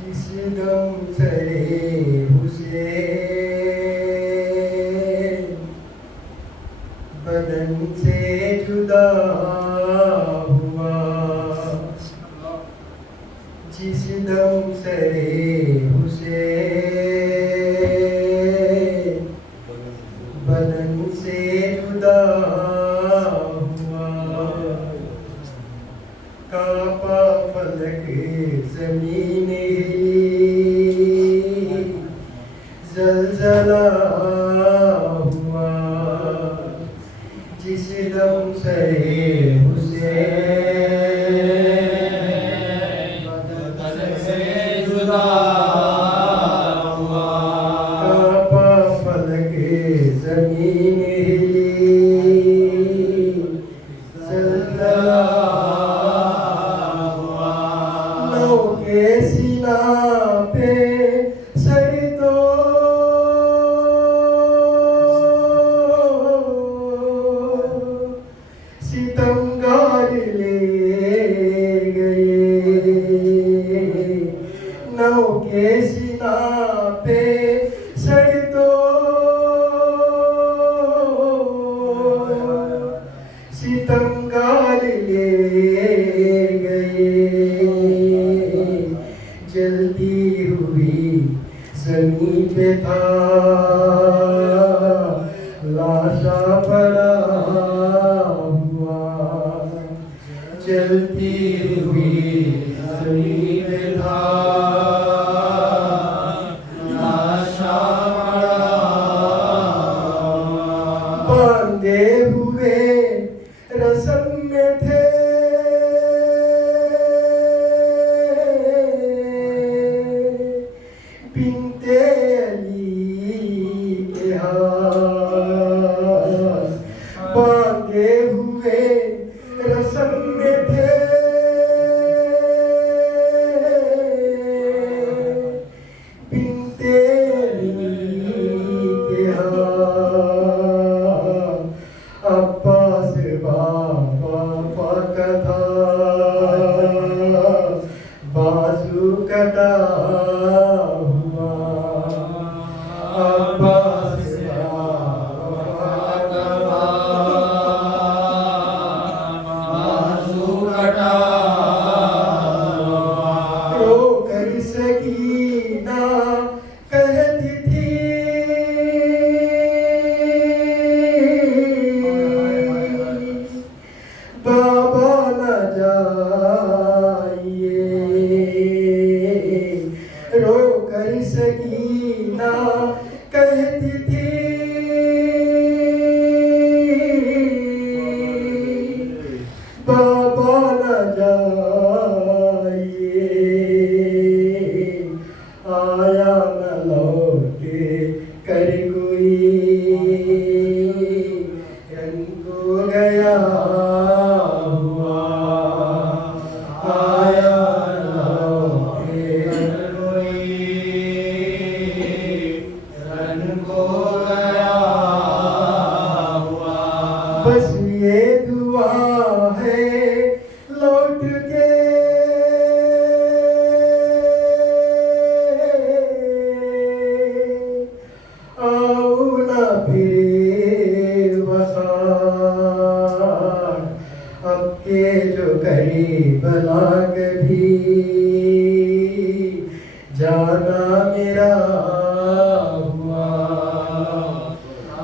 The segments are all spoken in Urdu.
جس دم سرے حسین بدن سے جدا ہوا، جس دم سرے حسین بدن سے جدا ہوا، کعبہ فلک زمین ہلی، زلزلہ ہوا، جس دم سرے حسین بدن سے جدا ہوا، کعبہ فلک زمین ہلی، زلزلہ ہوا، نو کے سینہ پہ سر تو ستمگار لے گئے، نو کے سینہ پہ سر تو ستمگار لے گئے، جلتی ہوئی زمین پہ تھا لاشا پڑا ہوا، جلتی ہوئی زمین پہ تھا لاشا پڑا ہوا، باندھے ہوئے رسم میں تھے بنت علی کے ہاتھ، باندھے ہوئے رسم میں تھے بنت علی کے ہاتھ، عباس بابا کا تھا بازو کٹا ہوا، عباس بابا کا تھا بازو کٹا ہوا، رو کر سکینہ کہتی تھی بابا نہ جائیے، رو کر سکینہ کہتی تھی بابا نہ جائیے، آیا نہ لوٹ کر کوئی رنگ کو گیا ہوا، آیا نہ لوٹ کر کوئی رنگ کو گیا ہوا، بس یہ دعا ہے لوٹ کے آؤ نہ پھر وفات، اب کے جو کربلا کبھی جانا میرا ہوا،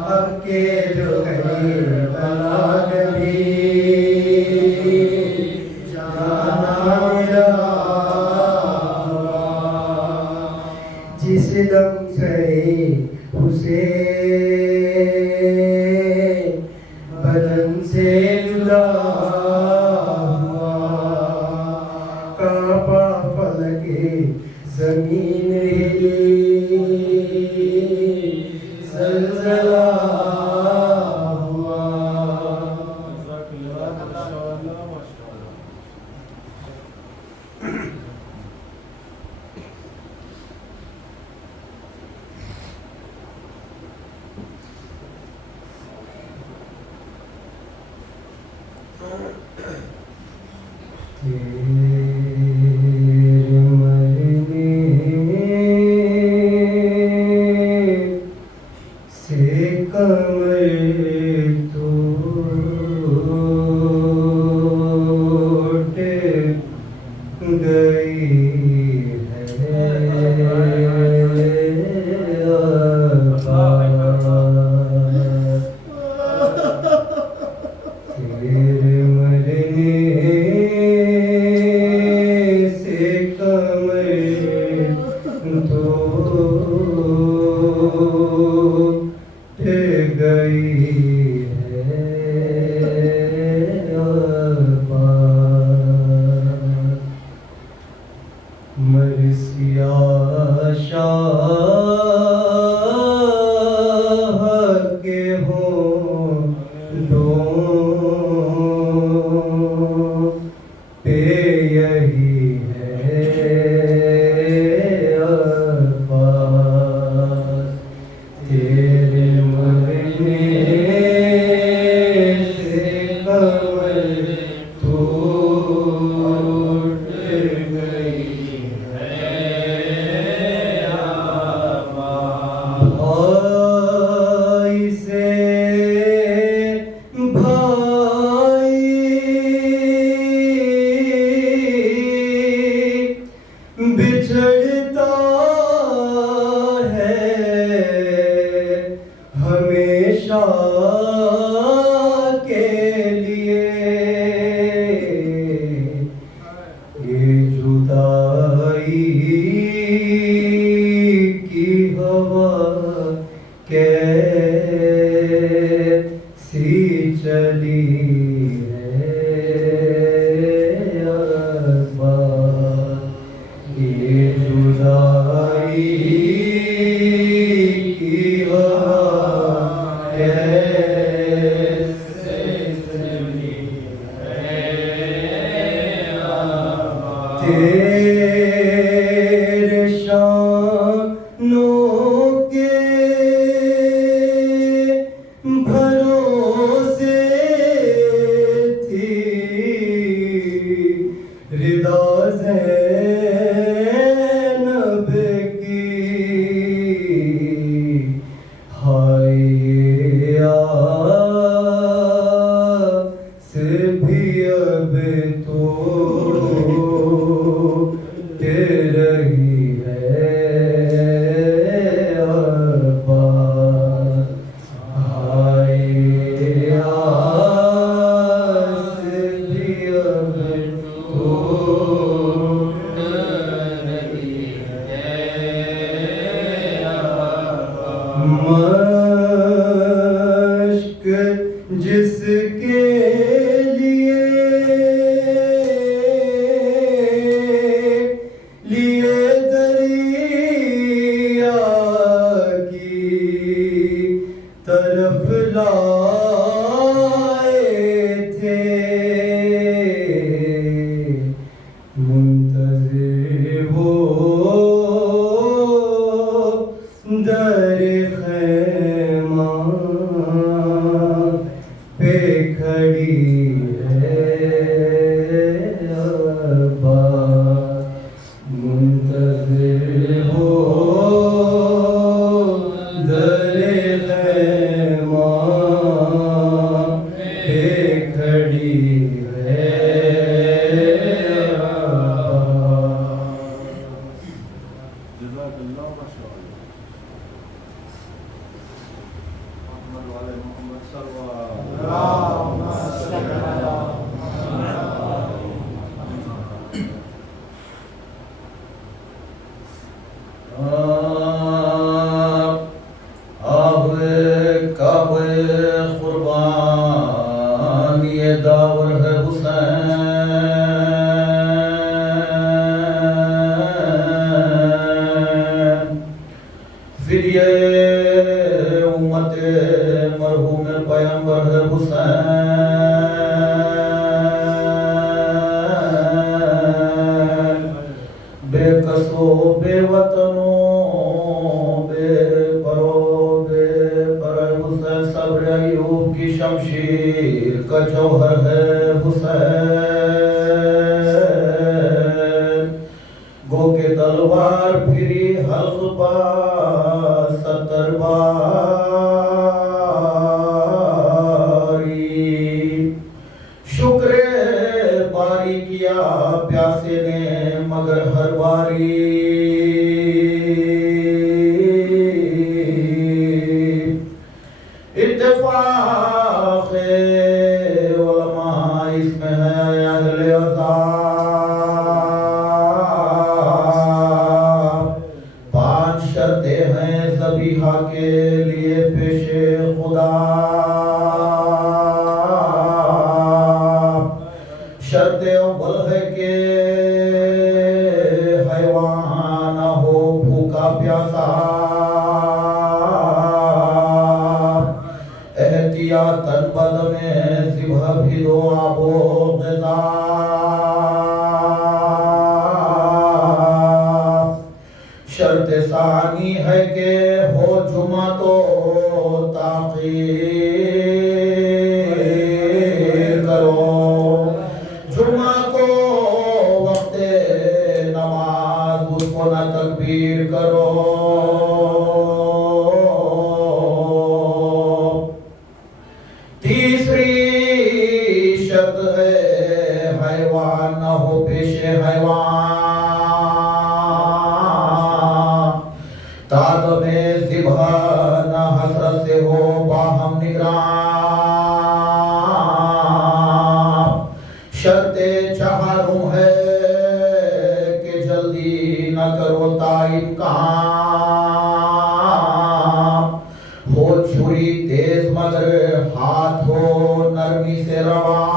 اب کے جو کربلا کبھی جانا میرا ہوا، جس دم سرے حسین بدن سے جدا ہوا، کعبہ فلک زمین ہلی، زلزلہ ہوا، شمشیر شمشیر کا جوہر ہے حسین، گو کہ تلوار پھری حلق پا 70 باری، شکر باری کیا پیاسے نے مگر ہر باری، اتفاق علماء اس میں ہے اہل عذاب، 5 شرطیں ہیں ذبیحہ کے لیے پیش خدا، شرط اول ہے کہ حیوان نہ ہو بھوکا پیاسا، احتیاطاً بد میں ذبح بھی دو آب و غذا، شرط ثانی ہے کہ ہو جمعہ تو تاخیر کرو، جمعہ کو وقت نماز اس کو نہ تکبیر کرو، تیسری شرط ہے حیوان نہ ہو پیش حیوان، تادم ذبح نہ حسرت سے ہو باہم نگران، شرط چہارم ہے کہ جلدی نہ کرو تا امکان، ہو چھری تیز مگر ہاتھ ہو نرمی سے رواں،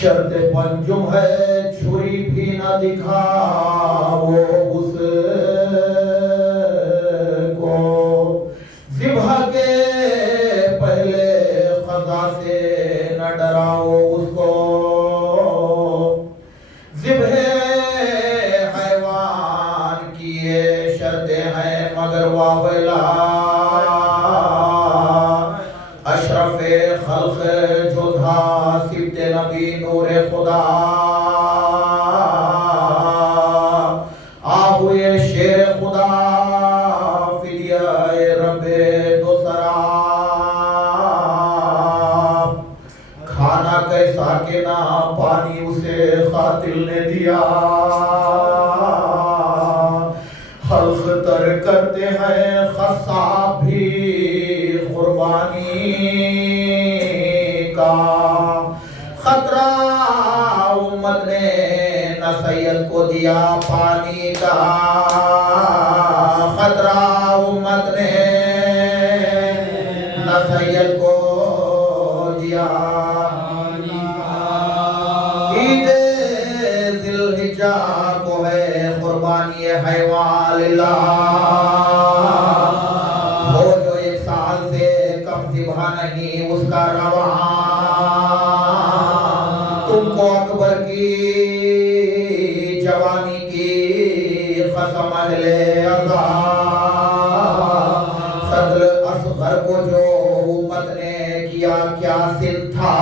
شرط پنجم ہے چھری بھی نہ دکھاؤ اس کو، ذبح کے پہلے قضا سے نہ ڈراؤ اس کو، ذبح حیوان کی یہ شرطیں ہیں مگر واویلا، اشرف خلق جو تھا سبت نبی نور خدا، آہوئے شیر خدا فدیہ رب دوسرا، کھانا کیسا کہ نہ پانی اسے قاتل نے دیا، حلق تر کرتے ہیں قصاب بھی قربانی کا، خطرہ امت نے نہ سید کو دیا پانی کا، خطرہ امت نے نہ سید کو دیا پانی کا، عید ذی الحجہ کو ہے قربانی حیوان للہ، ہو جو 1 سال سے کم ذبح نہیں اس کا رواں، تم کو اکبر کی جوانی کی قسم اہل عذاب، قتل اصغر کو جو امت نے کیا کیا سن تھا،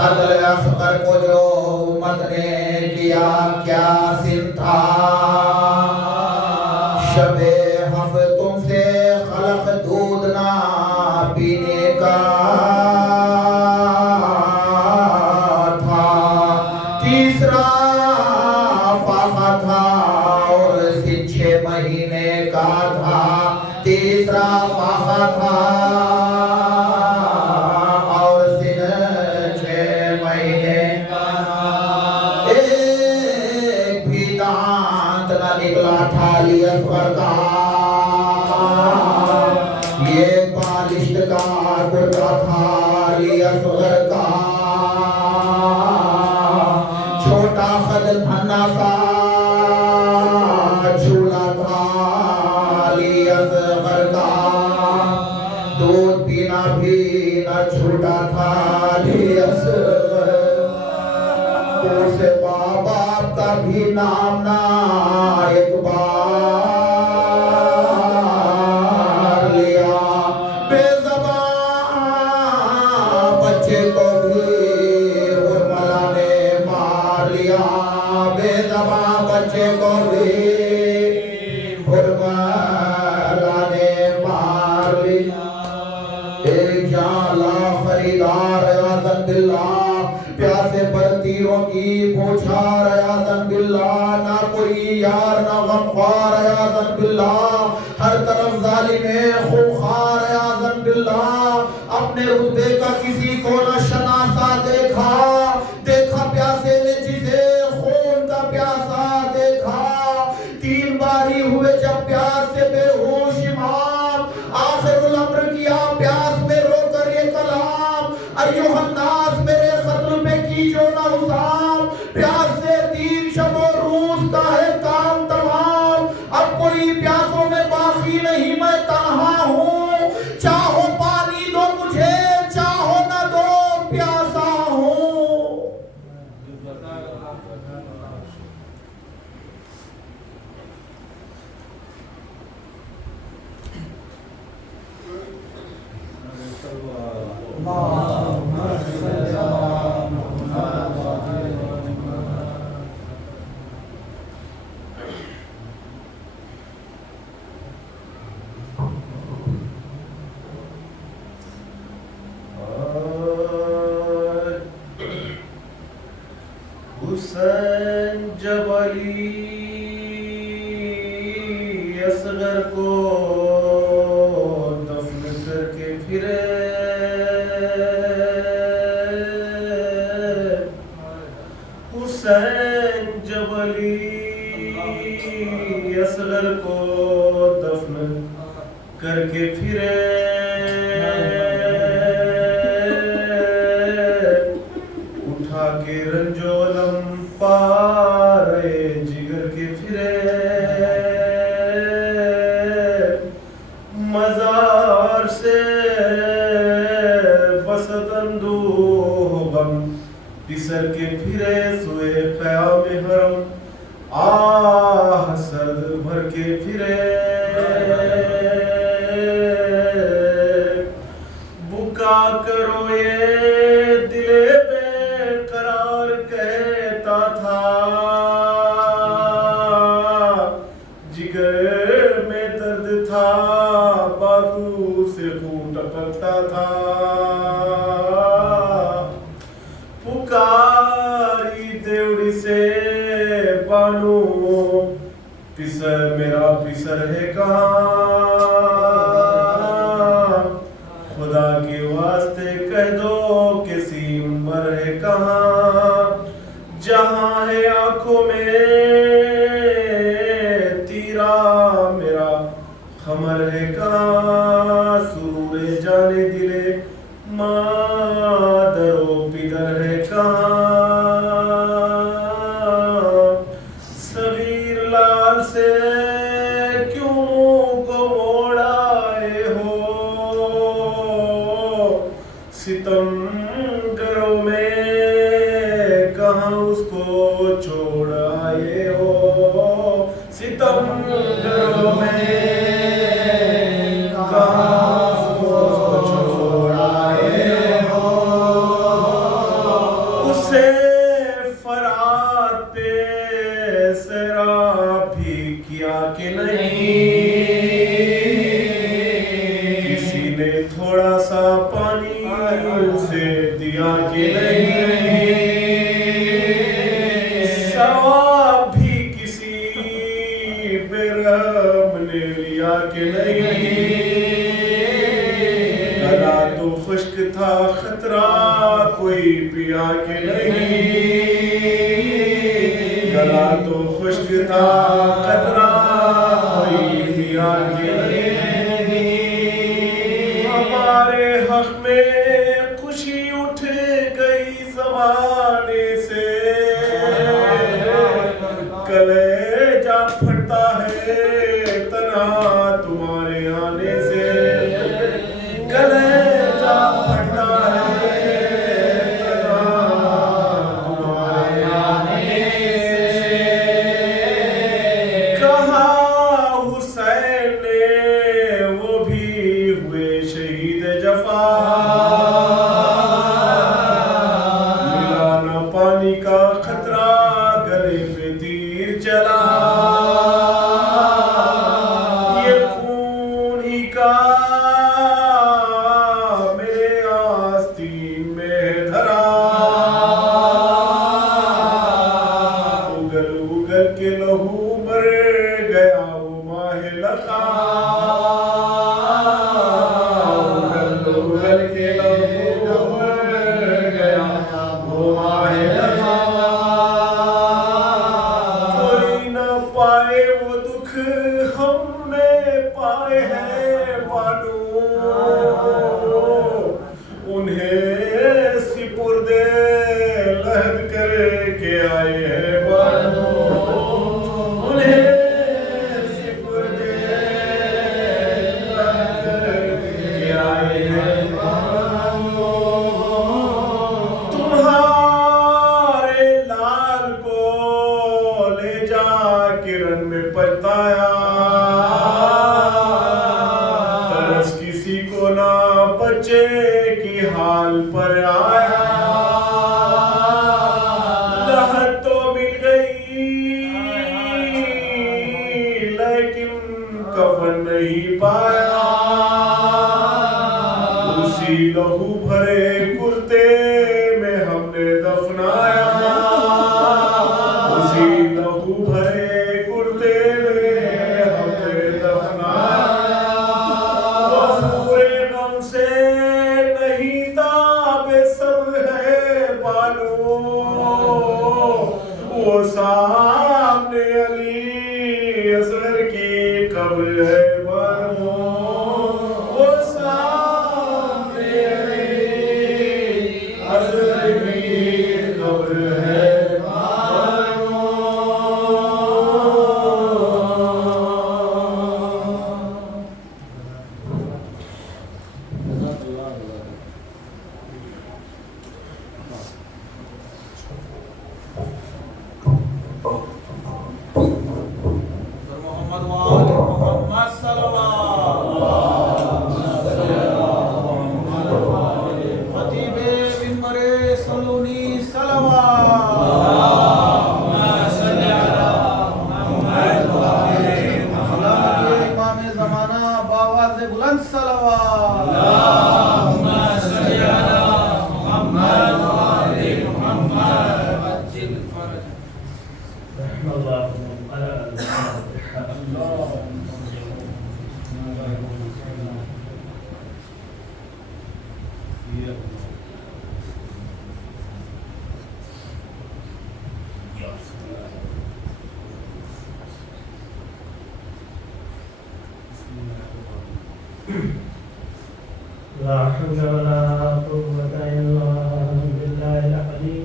قتل اصغر کو جو امت نے کیا کیا سن تھا، شب حف تم سے خلق دودھ نہ پینے کا تھا، تیسرا فاقہ تھا اور سن 6 مہینے کا تھا، تیسرا فاقہ تھا اور سن 6 مہینے کا تھا، ایک بھی دانت نہ نکلا تھا علی اصغر کا، یہ بالشت کا کرتا تھا علی اصغر کا، چھوٹا خد دھنا سا جھولا تھا علی اصغر کا، دودھ پینا بھی نہ چھوٹا تھا علی اصغر، اسے باپ کا بھی نام نہ ایک بار لیا، ایک جان لا خریدار عیاذاً باللہ، پیاسے پر تیروں کی بوچھار عیاذاً باللہ، نہ کوئی یار نہ غمخوار عیاذاً باللہ، ہر طرف ظالم خوخار عیاذاً باللہ، اپنے رتبے کا کسی کو نہ شناسا دیکھا، دیکھا پیاسے نے جسے خون کا پیاسا دیکھا، 3 باری ہوئے جب پیاس سے بے ہوش امام، آخر الامر کیا پیاس میں رو کر یہ کلام، ایوہ الناس میرے قتل پہ کیجو نہ حساب، پیاس سے 3 شب و روز کا ہے کام تمام، اب کوئی پیاسوں میں باقی نہیں میں تنہا ہوں، چاہو پانی دو مجھے چاہو نہ دو پیاسا ہوں۔ حسین جب علی اصغر کو دفن کر کے پھرے، حسین جب علی اصغر کو دفن کر کے پھرے، اٹھا کے رنجو علم پارے جگر کے پھرے، مزار سے بسط اندوہ غم پسر کے پھرے، سوئے قیام حرم آہ سرد بھر کے پھرے، بکا کرو یہ دل بے قرار کہتا تھا، جگر میں درد تھا بازو سے خون ٹپکتا تھا، پکاری دیوڑی سے بانو پسر میرا پسر ہے کہاں، خدا کے واسطے کہہ دو کہ سیمبر ہے کہاں، جہاں ہے آنکھوں میں تیرا میرا خمر ہے کہاں، سرور جانے دلے مادر و پدر ہے کہاں، صغیر لال سے کیوں کو موڑ آئے ہو، ستم گروں میں کہاں اس کو چھوڑ آئے ہو، ستم گروں میں کہاں اس کو چھوڑ آئے ہو، اسے فرات پہ سیراب بھی کیا کہ نہیں، کسی نے تھوڑا سا پانی اسے دیا کہ نہیں، ثواب بھی کسی بے رحم نے لیا کہ نہیں، گلا تو خشک تھا خطرہ کوئی پیا کہ نہیں، گلا تو خشک تھا خطرہ کوئی پیا کہ نہیں، ہمارے حق میں خوشی اٹھ گئی زمانے سے، کلیجہ پھٹتا ہے تنہا تمہارے آنے سے، کلیجہ پھٹتا ہے تنہا تمہارے آنے سے، کہا حسین نے وہ بھی ہوئے شہید جفا، ملا نہ پانی کا خطرہ گلے پہ تیر چلا، یہ خون ہی کا بل کے لبوں پر گیا وہ ماہ رمضان. کوئی نہ پائے وہ دکھ ہم نے پائے ہیں بانو, انہیں سپردے لحد کر کے آئے ہیں بانو, انہیں سپردے لحد کر کے آئے ہیں بانو. تمہارے لال کو لے جا کے رن میں پچھتایا, ترس کسی کو نہ بچے کی حال پر آیا. لحد تو مل گئی لیکن کفن نہیں پایا. اسی لہو بھرے کرتے میں ہم نے دفنایا, اسی لہو بھرے کرتے میں ہم نے دفنایا. غفور غم سے نہیں تاب صبر ہے بانو, وہ سامنے علی اصغر کی قبر ہے بانو, وہ سامنے علی اصغر کی قبر ہے بانو. محمد وآل محمد صلوات خطیب منبر سلونی صلوات امام زمانہ بآواز بلند صلوات. لا حول ولا قوة إلا بالله العلي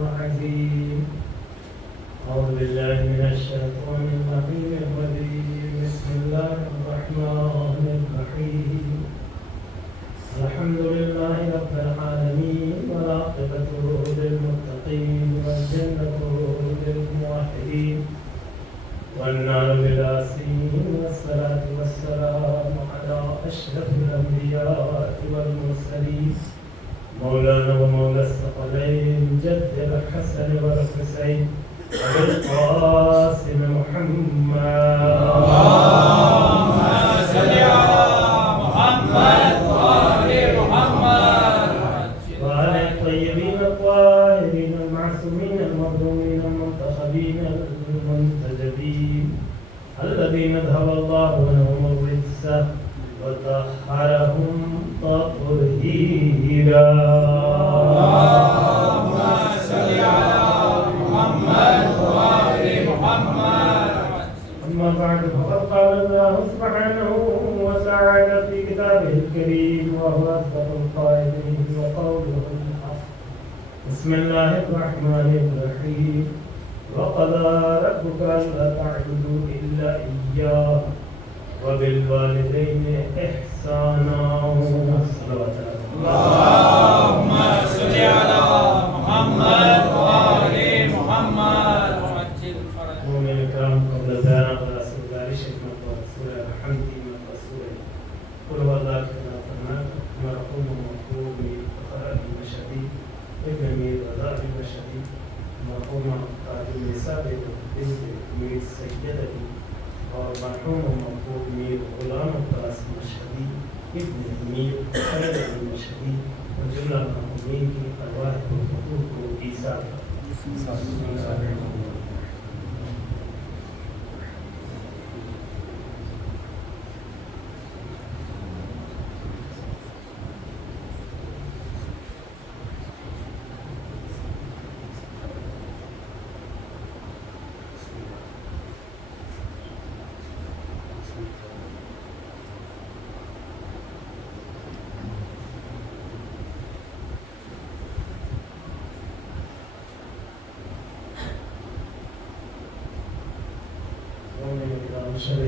العظيم. أعوذ بالله من الشيطان الرجيم. بسم الله الرحمن الرحيم. الحمد لله رب العالمين والعاقبة للمتقين والجنة للموحدين والنار للآسين والصلاة والسلام على أشرف الأنبياء والمرسلين مولانا ومولى الثقلين جد الحسن والحسين أبي القاسم محمد. اللهم صل على محمد وآل محمد وعلى الطيبين الطاهرين المعصومين المظلومين المنتخبين المنتجبين الذين اذهب الله عنهم الرجس وطهرهم تطهيرا. اللهم صل على محمد وآل محمد. أما بعد فقد قال الله سبحانه وتعالى في كتابه الكريم وهو أصدق القائلين وقوله الحق. بسم الله الرحمن الرحيم. وقضى ربك ألا تعبدوا إلا إياه وبالوالدين إحسانا. اللهم صل على محمد وآل محمد. مؤمن الكرام قبل ذلك رسول الله شكرا ورسول الحمد ورسول قل هو الله كنا فرناك مرحوم ومغفور بفخر المشهدين ابن مير رضا المشهدين مرحوم قائد النساء بنت مير سيدتي مرحوم ومغفور مير غلام القاسم المشهدي ابن مير خالد المشهدي وجملة المرحومين في أرواح الحقوق وإيثار.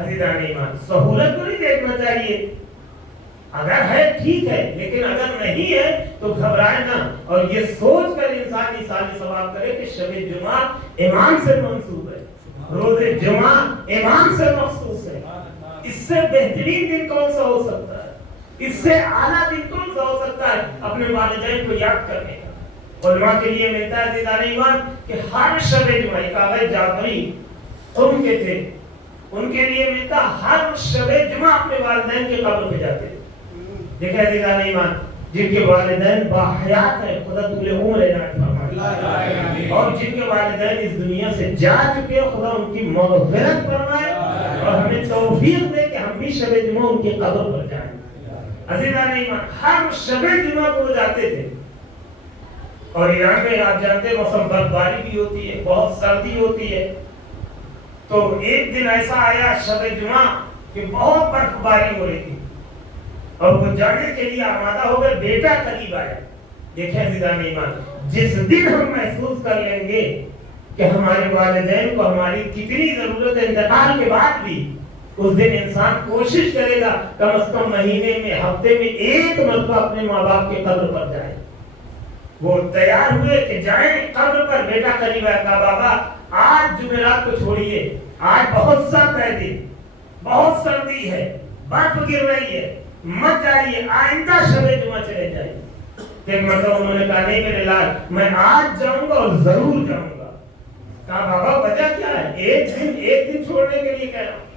عزیزان ایمان سہولت کو نہیں دیکھنا چاہیے، اگر ہے ٹھیک ہے، لیکن اگر نہیں ہے تو گھبرائے نہ، اور یہ سوچ کر انسان ایصال ثواب کرے کہ شب جمعہ امام سے منسوب ہے، روز جمعہ امام سے مخصوص ہے، اس سے بہترین دن کون سا ہو سکتا ہے، اس سے اعلیٰ دن کون سا ہو سکتا ہے اپنے والدین کو یاد کرنے کا۔ علماء کے لیے ملتا ہے عزیزان ایمان کہ ہر شب جمعہ، کاغذ جعفری ان کے تھے، ان کے لیے ملتا ہر شب جمعہ اپنے والدین کے قبر پہ جاتے تھے۔ دیکھیں عزیزان ایمان جن کے والدین باحیات ہیں خدا طول عمر عنایت فرمائے، اور جن کے والدین اس دنیا سے جا چکے خدا ان کی مغفرت فرمائے، اور ہمیں توفیق دے کہ ہم بھی شب جمعہ ان کی قبر پر جائیں۔ عزیزان ایمان ہر شب جمعہ کو جاتے تھے، اور ایران میں آپ جانتے ہیں موسم برفباری بھی ہوتی ہے، بہت سردی ہوتی ہے، تو ایک دن ایسا آیا شب جمعہ کہ بہت برفباری ہو رہی تھی، اور وہ جانے کے لیے آمادہ ہو گئے، بیٹا قریب آیا۔ دیکھیں عزیزان ایمان جس دن ہم محسوس کر لیں گے کہ ہمارے والدین کو ہماری کتنی ضرورت ہے انتقال کے بعد بھی، اس دن انسان کوشش کرے گا کم از کم مہینے میں ہفتے میں ایک مرتبہ اپنے ماں باپ کے قبر پر جائے۔ وہ تیار ہوئے کہ جائیں قبر پر، بیٹا قریب آیا، کہا بابا آج جمعرات کو چھوڑیے، آج بہت سخت ہے دن، بہت سردی ہے، برف گر رہی ہے، مت جائیے، آئندہ شب جمعہ چلے جائیے۔ پھر مرتبہ انہوں نے کہا نہیں میرے لال میں آج جاؤں گا اور ضرور جاؤں گا۔ کہا بابا وجہ کیا ہے؟ ایک دن چھوڑنے کے لیے کہہ رہا ہوں،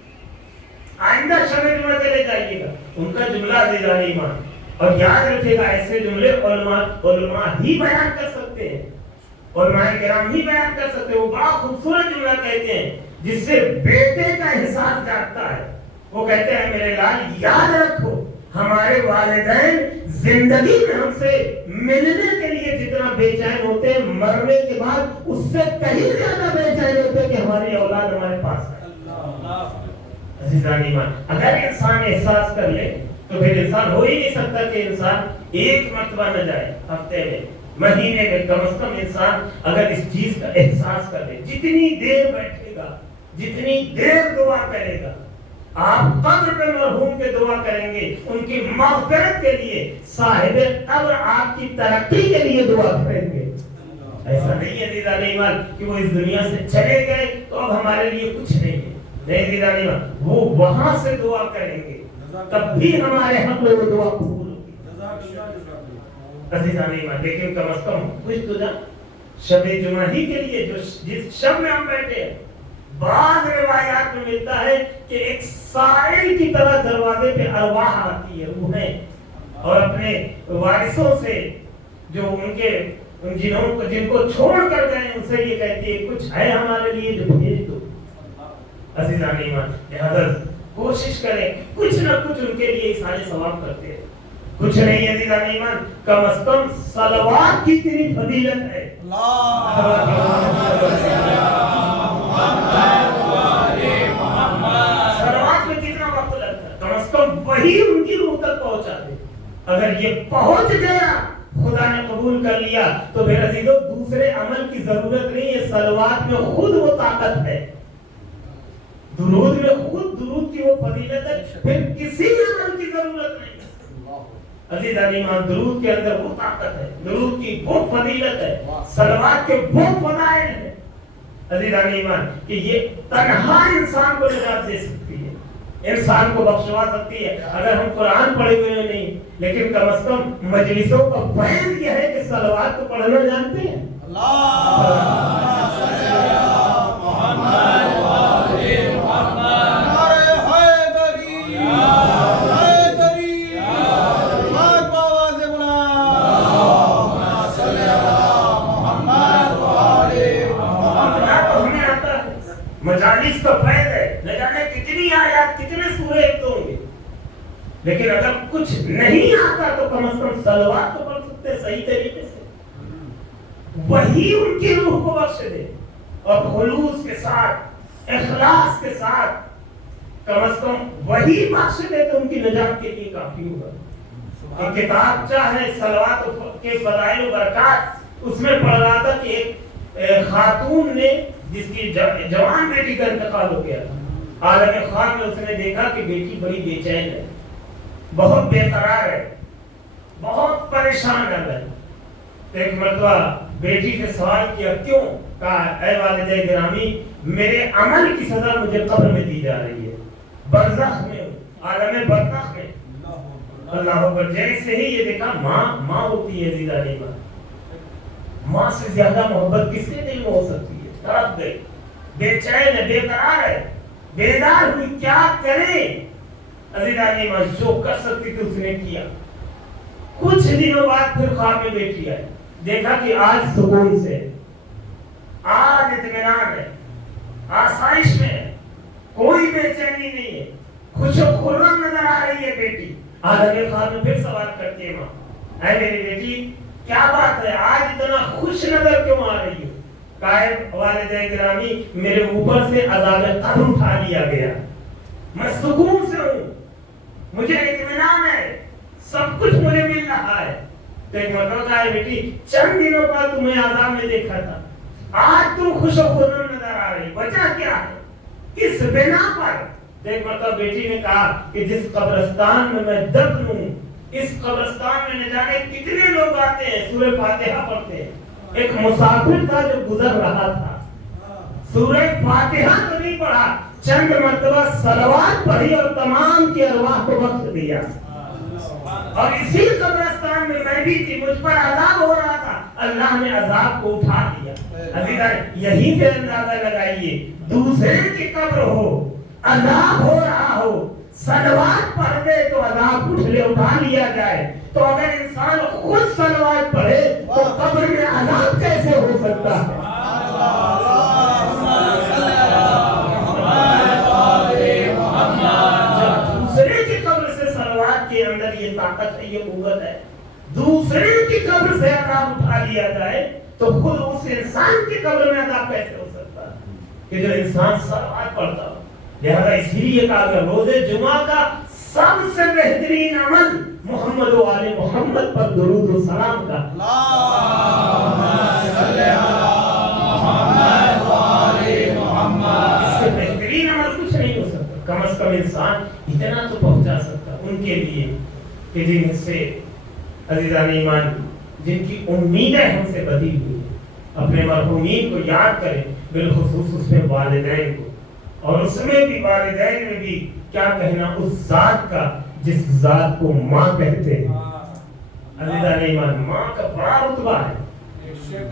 آئندہ شب جمعہ چلے جائیے گا۔ ان کا جملہ عزیزان ایمان، اور یاد رکھے گا ایسے جملے علماء ہی بیان کر سکتے ہیں، علماء کرام ہی بیان کر سکتے ہیں۔ وہ بڑا خوبصورت جملہ کہتے ہیں جس سے بیٹے کا احساس جاگتا ہے۔ وہ کہتے ہیں میرے لال یاد رکھو ہمارے والدین زندگی میں ہم سے ملنے کے لیے جتنا بے چین ہوتے ہیں، مرنے کے بعد اس سے کہیں زیادہ بے چین ہوتے ہیں کہ ہماری اولاد ہمارے پاس ہے۔ عزیزان ایمان اگر انسان احساس کر لے تو پھر انسان ہو ہی نہیں سکتا کہ انسان ایک مرتبہ نہ جائے، ہفتے میں، مہینے میں، کم از کم انسان اگر اس چیز کا احساس کر لے، جتنی دیر بیٹھے گا، جتنی دیر دعا کرے گا، آپ قبر پہ مرحوم کے دعا کریں گے، ان کی مغفرت کے لیے، صاحب قبر آپ کی ترقی کے لیے دعا کریں گے۔ ایسا نہیں ہے عزیزان ایمان کہ وہ اس دنیا سے چلے گئے تو اب ہمارے لیے کچھ نہیں ہے، نہیں عزیزان ایمان وہ وہاں سے دعا کریں گے تب بھی ہمارے حق میں وہ دعا قبول ہوگی۔ عزیزان ایمان لیکن کم از کم کچھ تو جان شب جمعہ ہی کے لیے جو جس شب میں ہم بیٹھے ہیں، بعض روایات میں ملتا ہے کہ ایک سائل کی طرح دروازے پہ ارواح آتی ہے، روحیں، اور اپنے وارثوں سے جو جن کو چھوڑ کر گئے ان سے یہ کہتی ہے کچھ ہے ہمارے لیے جو بھیج دو۔ عزیزان ایمان لہذا کوشش کریں کچھ نہ کچھ ان کے لیے احسان ثواب کرتے ہیں، کچھ نہیں عزیزان ایمان کم از کم صلوات کی اتنی فضیلت ہے۔ صلوات میں کتنا وقت لگتا ہے، کم از کم وہی ان کی روح تک پہنچا دے۔ اگر یہ پہنچ گیا خدا نے قبول کر لیا تو پھر عزیزوں دوسرے عمل کی ضرورت نہیں ہے، صلوات میں خود وہ طاقت ہے، درود میں خود درود کی وہ فضیلت ہے، پھر کسی عمل کی ضرورت نہیں۔ عزیزان ایمان درود کے اندر وہ طاقت ہے، درود کی وہ فضیلت ہے، صلوات کے وہ فضائل ہیں عزیزان ایمان کہ یہ تنہا انسان کو نجات دے سکتی ہے، انسان کو بخشوا سکتی ہے۔ اگر ہم قرآن پڑھے ہوئے نہیں لیکن کم از کم مجلسوں کا فیض یہ ہے کہ صلوات کو پڑھنا جانتے ہیں۔ مجالس کا فیض ہے، نہ جانے کتنی آیات کتنے سورے ایک ہوں گے، لیکن اگر کچھ نہیں آتا تو کم از کم صلوات تو پڑھ سکتے ہیں صحیح طریقے سے، وہی ان کی روح کو بخش دے، اور خلوص کے ساتھ اخلاص کے ساتھ کم از کم وہی بخش دے تو ان کی نجات کے لیے کافی ہوگا۔ ایک کتاب چاہے صلوات کے فضائل و برکات، اس میں پڑھ رہا تھا کہ ایک خاتون نے جس کی جوان بیٹی کا انتقال ہو گیا تھا، عالم خواب میں اس نے دیکھا کہ بیٹی بڑی بے چین ہے، بہت بے قرار ہے، بہت پریشان ہے۔ ایک مرتبہ بیٹی سے سوال کیا کیوں؟ کہا اے والدہ گرامی، میرے عمل کی سزا مجھے قبر میں دی جا رہی ہے، برزخ میں، عالم برزخ میں۔ اللہ اکبر۔ جیسے ہی یہ دیکھا ماں ہوتی ہے زیدانی ماں سے زیادہ محبت کس کے دل میں ہو سکتی ہے؟ تڑپ گئی، بے چین ہے، بے قرار ہے، بیدار ہوئی، کیا کرے؟ عزیزانی ماں جو کر سکتی تھی اس نے کیا۔ کچھ دنوں بعد پھر خواب میں بیٹی آئی، دیکھا کہ آج سکون سے، آج اطمینان ہے، آسائش میں ہے، کوئی بے چینی نہیں ہے، خوش و خرم نظر آ رہی ہے بیٹی۔ آدھے خواب میں پھر سوال کرتی ہے ماں، اے میری بیٹی کیا بات ہے، آج اتنا خوش نظر کیوں آ رہی ہو؟ کہا والدہ گرامی، میرے اوپر سے عذاب قبر اٹھا لیا گیا، میں سکون سے ہوں، مجھے اطمینان ہے، سب کچھ مجھے مل رہا ہے۔ تو ایک مرتبہ کہا بیٹی چند دنوں بعد تمہیں عذاب میں دیکھا تھا، آج تم خوش و خرم نظر آ رہی، وجہ کیا ہے، کس بنا پر؟ ایک مرتبہ بیٹی نے کہا کہ جس قبرستان میں میں دفن ہوں، اس قبرستان میں نہ جانے کتنے لوگ آتے ہیں، سورہ فاتحہ پڑھتے ہیں۔ ایک مسافر تھا جو گزر رہا تھا، سورہ فاتحہ تو نہیں پڑھا، چند مرتبہ صلوات پڑھی اور تمام کی ارواح کو بخش دیا۔ اور اسی قبرستان میں میں بھی تھی، مجھ پر عذاب ہو رہا تھا، اللہ نے عذاب کو اٹھا دیا۔ عزیزان یہی سے اندازہ لگائیے، دوسرے کی قبر ہو، عذاب ہو رہا ہو، صلوات پڑھ دے تو عذاب اٹھا لیا جائے، تو اگر انسان خود صلوات پڑھے تو قبر میں عذاب کیسے ہو سکتا ہے؟ جب دوسرے کی قبر سے صلوات کے اندر یہ طاقت ہے، یہ قوت ہے، دوسرے کی قبر سے عذاب اٹھا لیا جائے تو خود اس انسان کی قبر میں عذاب کیسے ہو سکتا ہے کہ جو انسان صلوات پڑھتا ہو؟ لہذا اسی لیے کہا کہ روز جمعہ کا سب سے بہترین عمل محمد و آل محمد پر درود و سلام کا۔ اس سے بہترین عمل کچھ نہیں ہو سکتا، کم از کم انسان اتنا تو پہنچا سکتا ان کے لیے کہ جن سے عزیزان ایمان، جن کی امیدیں ہم سے بدی ہوئی ہیں، اپنے مرحومین کو یاد کریں، بالخصوص اس میں والدین کو، اور اس میں بھی والدین میں بھی کیا کہنا اس ذات کا جس ذات کو ماں کہتے ہیں۔ عزیزان ایمان، ماں کا بڑا رتبہ ہے،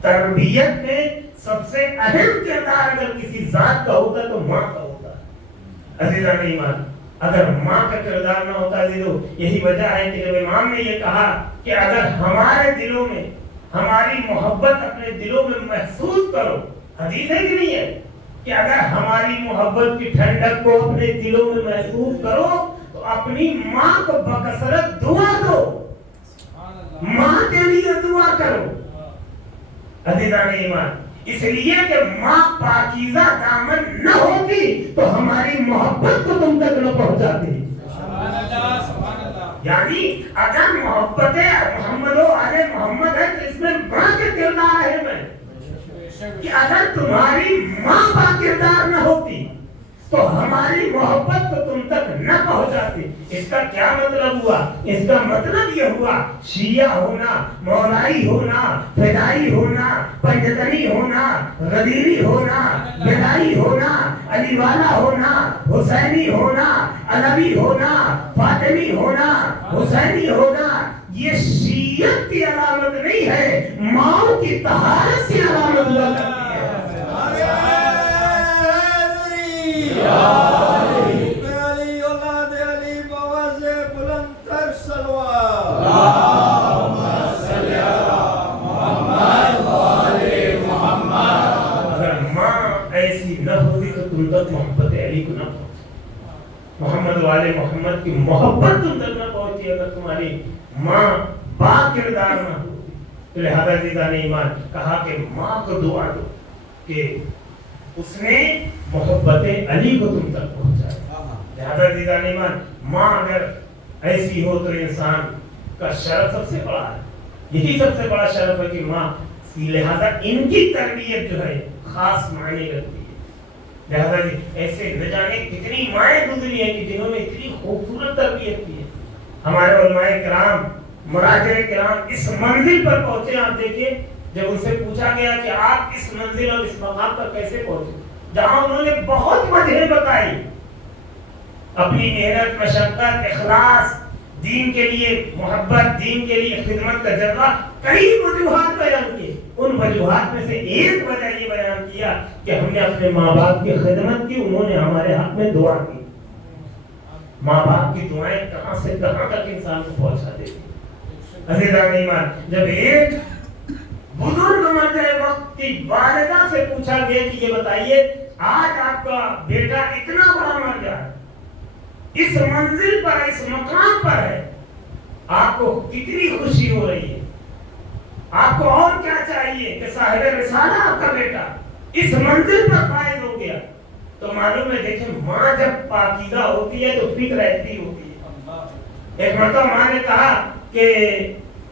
تربیت میں سب سے اہم کردار اگر کسی ذات کا ہوتا تو ماں کا ہوتا ہے۔ عزیزان ایمان، اگر ماں کا کردار نہ ہوتا عزیزو، یہی وجہ ہے کہ جب امام نے یہ کہا کہ اگر ہمارے دلوں میں ہماری محبت اپنے دلوں میں محسوس کرو، حدیث ہے کہ نہیں ہے کہ اگر ہماری محبت کی ٹھنڈک کو اپنے دلوں میں محسوس کرو تو اپنی ماں کو بکثرت دعا دو، ماں کے لیے دعا کرو۔ عزیزان ایمان، اس لیے کہ ماں پاکیزہ دامن نہ ہوتی تو ہماری محبت کو تم تک نہ پہنچاتی۔ یعنی اگر محبت محمد و آل محمد ہے تو اس میں ماں کے کردار ہے، میں کہ اگر تمہاری ماں با کردار نہ ہوتی تو ہماری محبت کو تم تک نہ پہنچاتی۔ اس کا کیا مطلب ہوا؟ اس کا مطلب یہ ہوا شیعہ ہونا، مولائی ہونا، فدائی ہونا، پنجتنی ہونا، غدیری ہونا، بیدائی ہونا، علی والا ہونا، حسینی ہونا، علوی ہونا، فاطمی ہونا، حسینی ہونا، یہ شیعت کی علامت نہیں ہے، ماں کی طہارت کی علامت ہوا کرتی ہے۔ اگر ماں ایسی نہ ہوتی تو تم تک محبت علی کو نہ پہنچی، محمد والے محمد کی محبت تم تک نہ پہنچی اگر تمہاری ماں با کردار نہ ہوتی۔ تو لہذا عزیزان ایمان کہا کہ ماں کو دعا دو کہ اس نے محبت علی کو تم تک پہنچایا۔ لہذا عزیزان ایمان، ماں اگر ایسی ہو تو انسان کا شرف سب سے بڑا ہے، یہی سب سے بڑا شرف ہے کہ ماں، لہذا ان کی تربیت جو ہے خاص معنی رکھتی ہے۔ لہذا ایسے نہ جانے کتنی مائیں گزری ہیں کہ جنہوں نے اتنی خوبصورت تربیت کی ہے. ہمارے علماء کرام مراجع کرام اس منزل پر پہنچے. آپ دیکھیے جب ان سے پوچھا گیا کہ آپ اس منزل اور اس مقام پر کیسے پہنچے, جہاں انہوں نے بہت وجہیں بتائی, اپنی محنت, مشقت, اخلاص, دین کے لیے محبت, دین کے لیے خدمت کا جذبہ, کئی وجوہات بیان کی. ان وجوہات میں سے ایک وجہ یہ بیان کیا کہ ہم نے اپنے ماں باپ کی خدمت کی, انہوں نے ہمارے حق میں دعا کی. ماں باپ کی دعائیں کہاں سے کہاں تک انسان کو پہنچا دیتی. عزیزان ایمان, جب ایک بزرگ مرد وقت کی والدہ سے پوچھا گیا کہ یہ بتائیے آج آپ کا بیٹا اتنا بڑا مر گیا, اس منزل پر, اس مقام پر ہے, آپ کو کتنی خوشی ہو رہی ہے, آپ کو اور کیا چاہیے کہ صاحب رسالہ آپ کا بیٹا اس منزل پر فائز ہو گیا. تو معلوم ہے, دیکھیں ماں جب پاکیزہ ہوتی ہے تو فکر ایسی ہوتی ہے. ایک مرتبہ ماں نے کہا کہ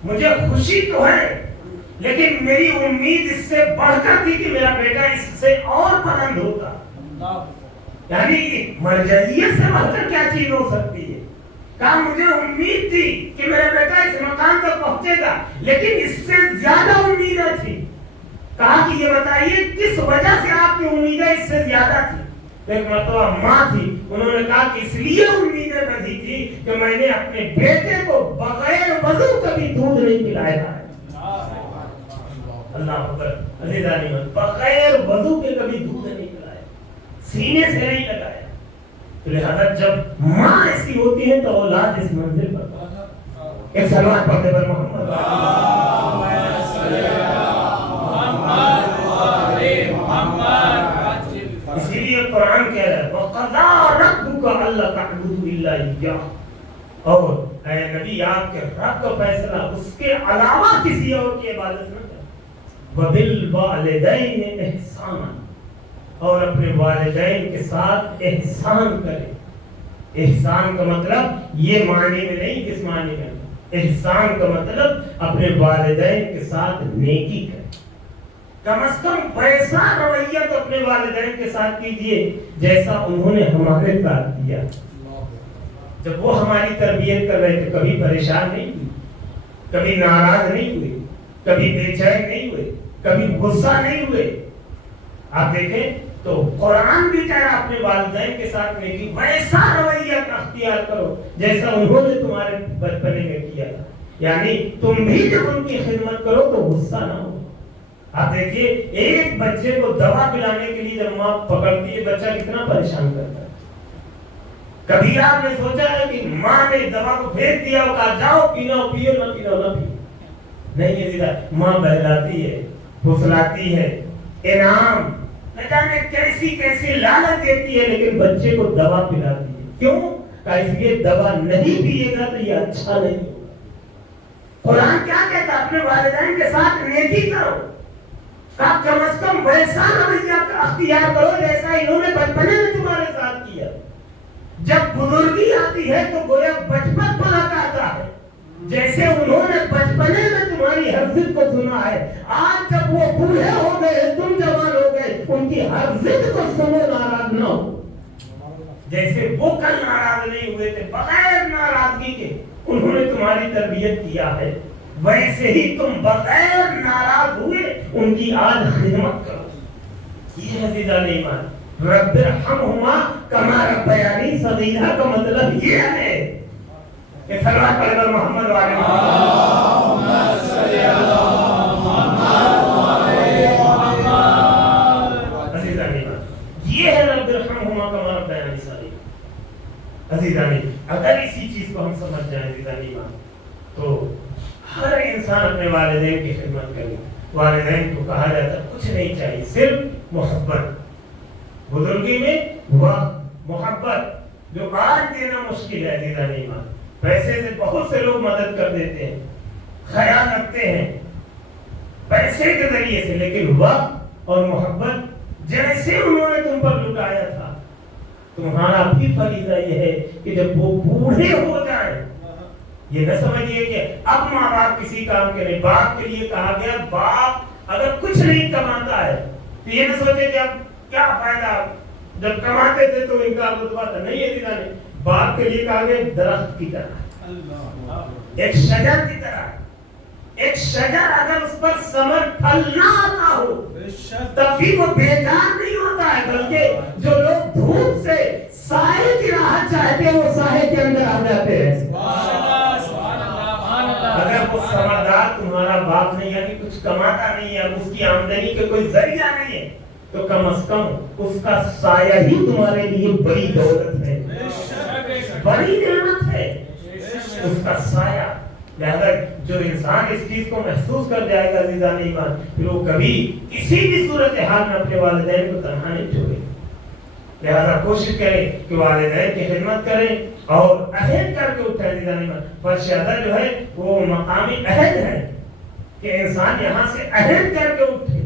مجھے خوشی تو ہے لیکن میری امید اس سے بڑھ کر تھی کہ میرا بیٹا اس سے اور بلند ہوتا. یعنی مرجعیت سے بڑھ کر کیا چیز ہو سکتی ہے. کہا مجھے امید تھی کہ میرا بیٹا اس مقام تک پہنچے گا لیکن اس سے زیادہ امیدیں تھی. کہا کہ یہ بتائیے کس وجہ سے آپ کی امیدیں اس سے زیادہ تھی. ایک مرتبہ ماں تھی, انہوں نے کہا کہ اس لیے امیدیں بندھی تھی کہ میں نے اپنے بیٹے کو بغیر وضو کبھی دودھ نہیں پلایا ہے. اللہ اکبر. عزیزان ایمان, بغیر وضو کے کبھی دودھ نہیں پلایا, سینے سے نہیں لگایا. تو لہذا جب ماں ایسی ہوتی ہے تو اولاد اس منزل پر. ایک سلوات پڑھتے پر محمد اسی لیے قرآن کہہ رہا ہے وَقَضَىٰ رَبُّكَ أَلَّا تَعْبُدُوا إِلَّا إِيَّاهُ, اور اے نبی آپ کے رب کا فیصلہ اس کے علاوہ کسی اور کی عبادت نہ کریں. وَبِالْوَالِدَيْنِ إِحْسَانًا, اور اپنے والدین کے ساتھ احسان کریں. احسان کا مطلب یہ معنی میں نہیں, کس معنی میں, احسان کا مطلب اپنے والدین کے ساتھ نیکی کریں. کم از کم ویسا رویہ تو اپنے والدین کے ساتھ کیجئے جیسا انہوں نے ہمارے ساتھ کیا. جب وہ ہماری تربیت کر رہے تھے کبھی پریشان نہیں ہوئی, کبھی ناراض نہیں ہوئے, کبھی بے چین نہیں ہوئے, کبھی غصہ نہیں ہوئے. آپ دیکھیں تو قرآن بھی کہہ رہا اپنے والدین کے ساتھ نیکی ویسا رویہ اختیار کرو جیسا انہوں نے تمہارے بچپنے میں کیا تھا. یعنی تم بھی جب ان کی خدمت کرو تو غصہ نہ ہو. آپ دیکھیے ایک بچے کو دوا پلانے کے لیے جب ماں پکڑتی ہے بچہ کتنا پریشان کرتا ہے. کبھی آپ نے سوچا ہے کہ ماں نے دوا کو پھینک دیا اور کہا جاؤ پینا پیو, نہ پینا نہ پیو. نہیں ہے دیدہ, ماں بہلاتی ہے, پھسلاتی ہے, انعام نہ جانے کیسی کیسی لالچ دیتی ہے لیکن بچے کو دوا پلاتی ہے. کیوں؟ کہ اس لیے دوا نہیں پیے گا تو یہ اچھا نہیں ہوگا. قرآن کیا کہتا ہے اپنے والدین کے ساتھ نیکی کرو. کم از کم ویسا رویہ اختیار کرو جیسا انہوں نے بچپنے میں تمہارے ساتھ کیا. جب بزرگی آتی ہے تو گویا بچپن پلا آتا ہے, جیسے انہوں نے بچپنے میں تمہاری ہر ضد کو سنا ہے. آج جب وہ بوڑھے ہو گئے, تم جوان ہو گئے, ان کی ہر ضد کو سنو, ناراض نہ ہو. جیسے وہ کل ناراض نہیں ہوئے تھے بغیر ناراضگی کے انہوں نے تمہاری تربیت کیا ہے, ویسے ہی تم بغیر ناراض ہوئے ان کی آج خدمت کرو. یہ عزیزان ایمان, رب ارحمہما کما ربیانی صغیرا کا مطلب یہ ہے کہ صلوات پڑھ کر محمد والے اللہم صلی علی محمد وعلی محمد. عزیزان ایمان, یہ ہے رب ارحمہما کما ربیانی صغیرا. عزیزان ایمان, اگر اسی چیز کو ہم سمجھ جائیں عزیزان ایمان تو ہر انسان اپنے والدین کی خدمت کرے. والدین کو کہا جاتا ہے کچھ نہیں چاہیے, صرف محبت. بزرگی میں وقت, محبت جو آج دینا مشکل ہے عزیزان ایمان. پیسے سے بہت سے لوگ مدد کر دیتے ہیں, خیال رکھتے ہیں پیسے کے ذریعے سے, لیکن وقت اور محبت جیسے انہوں نے تم پر لٹایا تھا, تمہارا بھی فریضہ یہ ہے کہ جب وہ بوڑھے ہو جائیں یہ نہ سمجھیے کہ اب ماں باپ کسی کام کے نہیں. باپ کے لیے کہا گیا باپ اگر کچھ نہیں کماتا ہے تو یہ نہ سوچے کہ اب کیا فائدہ جب کماتے تھے تو ان کا رتبہ تھا نہیں ہے دیدہ نہیں. باپ کے لیے کہا گیا درخت کی طرح, ایک شجر کی طرح. ایک شجر اگر اس پر ثمر پھل نہ آتا ہو تب بھی وہ بیکار نہیں ہوتا ہے, بلکہ جو لوگ دھوپ سے سائے کی راحت چاہتے ہیں وہ سائے کے اندر آ جاتے ہیں. اگر وہ سمردار تمہارا باپ نہیں, یعنی کچھ کماتا نہیں ہے, اس کی آمدنی کے کوئی ذریعہ نہیں ہے, تو کم از کم اس کا سایہ ہی تمہارے لیے بڑی دولت ہے, بڑی نعمت ہے, اس کا سایہ. لہذا جو انسان اس چیز کو محسوس کر جائے گا عزیزان ایمان, پھر وہ کبھی کسی بھی صورتحال میں اپنے والدین کو تنہا نہیں چھوڑے. لہذا کوشش کریں کہ والدین کی خدمت کریں اور عہد کر کے اٹھیں عزیزان ایمان. فرض ادا جو ہے وہ مقامی عہد ہے کہ انسان یہاں سے عہد کر کے اٹھے,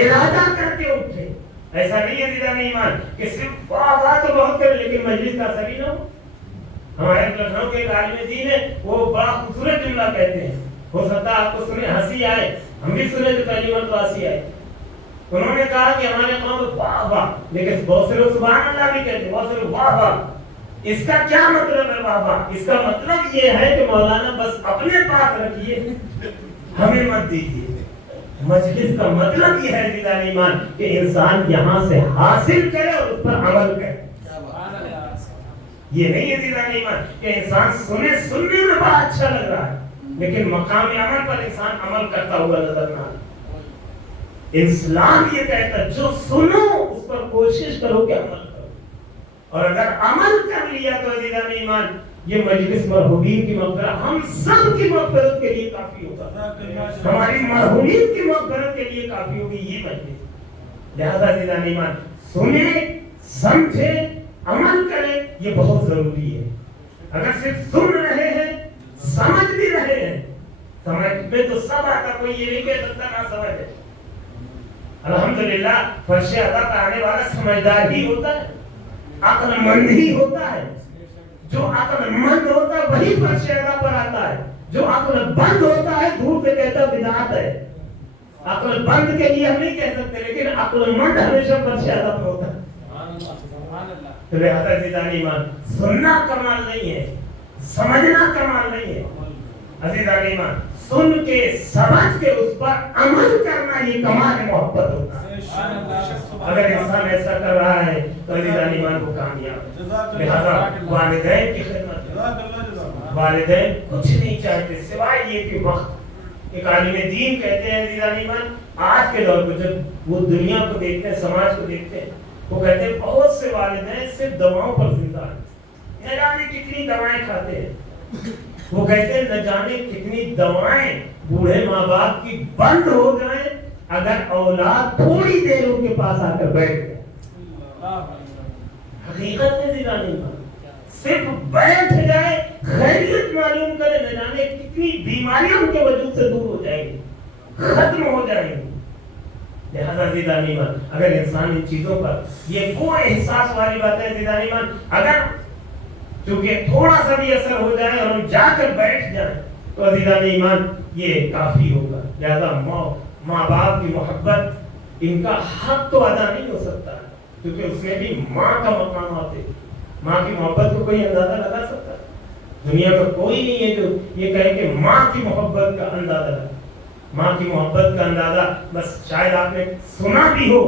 ارادہ کر کے اٹھے. ایسا نہیں ہے عزیزان ایمان کہ صرف واہ واہ تو بہت کرے لیکن مجلس کا اثر ہی نہ ہو. ہمارے لکھنؤ کے ایک عالم دین ہے, وہ بڑا خوبصورت جملہ کہتے ہیں, ہو سکتا ہے آپ کو سنے ہنسی آئے, ہم بھی سنے تو پہلی مرتبہ ہنسی آئے. انہوں نے کہا کہ ہمارے قوم میں واہ واہ, لیکن بہت سے لوگ سبحان اللہ بھی کہتے ہیں, بہت سے لوگ واہ واہ. اس کا کیا مطلب ہے واہ واہ؟ اس کا مطلب یہ ہے کہ مولانا بس اپنے پاس رکھیے, ہمیں مت دیجیے. مجلس کا مطلب یہ ہے عزیزان ایمان کہ انسان یہاں سے حاصل کرے اور اس پر عمل کرے. یہ نہیں ہے عزیزان ایمان کہ انسان سننے میں بڑا اچھا لگ رہا ہے لیکن مقام عمل پر انسان عمل کرتا ہوا نظر نہ آتا. اسلام یہ کہتا ہے جو سنو اس پر کوشش کرو کہ عمل کرو, اور اگر عمل کر لیا تو عزیزان ایمان یہ مجلس مرحومین کی مغفرت ہم سب کی مغفرت کے لیے کافی ہوگا, ہماری مرحومین کی مغفرت کے لیے کافی ہوگی یہ مجلس. لہذا عزیزان ایمان سنیں, سمجھیں, عمل کریں, یہ بہت ضروری ہے. اگر صرف سن رہے ہیں سمجھ بھی رہے ہیں, سمجھ میں تو سب آتا, کوئی یہ نہیں کہہ سکتا نہ سمجھ ہے. الحمدللہ فرش ادا پر آنے والا سمجھدار ہی ہوتا ہے, عقل مند ہی ہوتا ہے. جو عقل مند ہوتا ہے وہی فرش ادا پر آتا ہے, جو عقل بند ہوتا ہے دور سے کہتا ہے بدعت ہے. عقل بند کے لیے ہم نہیں کہہ سکتے لیکن عقل مند ہمیشہ فرش ادا پر ہوتا ہے. تو لہذا عزیزان ایمان سننا کمال نہیں ہے, سمجھنا کمال نہیں ہے. عزیزان ایمان سن کے سمجھ کے اس پر عمل کرنا یہ کمال محبت ہوتا ہے. اگر انسان ایسا کر رہا ہے تو عزیزان ایمان کو کامیاب. لہذا والدین کی خدمت, والدین کچھ نہیں چاہتے سوائے یہ کہ وقت. ایک عالم دین کہتے ہیں عزیزان ایمان آج کے دور کو جب وہ دنیا کو دیکھتے ہیں, سماج کو دیکھتے ہیں, وہ کہتے ہیں بہت سے والدین صرف دواؤں پر زندہ ہیں, نہ جانے کتنی دوائیں کھاتے ہیں. وہ کہتے ہیں نہ جانے کتنی دوائیں بوڑھے ماں باپ کی بند ہو جائیں اگر اولاد تھوڑی دیر ان کے پاس آ کر بیٹھ گئے. حقیقت ہے عزیزان ایمان, صرف بیٹھ جائے, خیریت معلوم کرے, نہ جانے کتنی بیماریاں ان کے وجود سے دور ہو جائیں گی, ختم ہو جائیں گی. لہذا عزیزان ایمان اگر انسان ان چیزوں پر, یہ وہ احساس والی بات ہے عزیزان ایمان, اگر چونکہ تھوڑا سا بھی اثر ہو جائے اور ہم جا کر بیٹھ جائیں تو عزیزان ایمان یہ کافی ہوگا. لہذا ماں باپ کی محبت ان کا حق تو ادا نہیں ہو سکتا کیونکہ اس میں بھی ماں کا مقام آتے. ماں کی محبت کو کوئی اندازہ لگا سکتا ہے؟ دنیا کا کوئی نہیں ہے جو یہ کہے کہ ماں کی محبت کا اندازہ لگا. ماں کی محبت کا اندازہ بس شاید آپ نے سنا بھی ہو,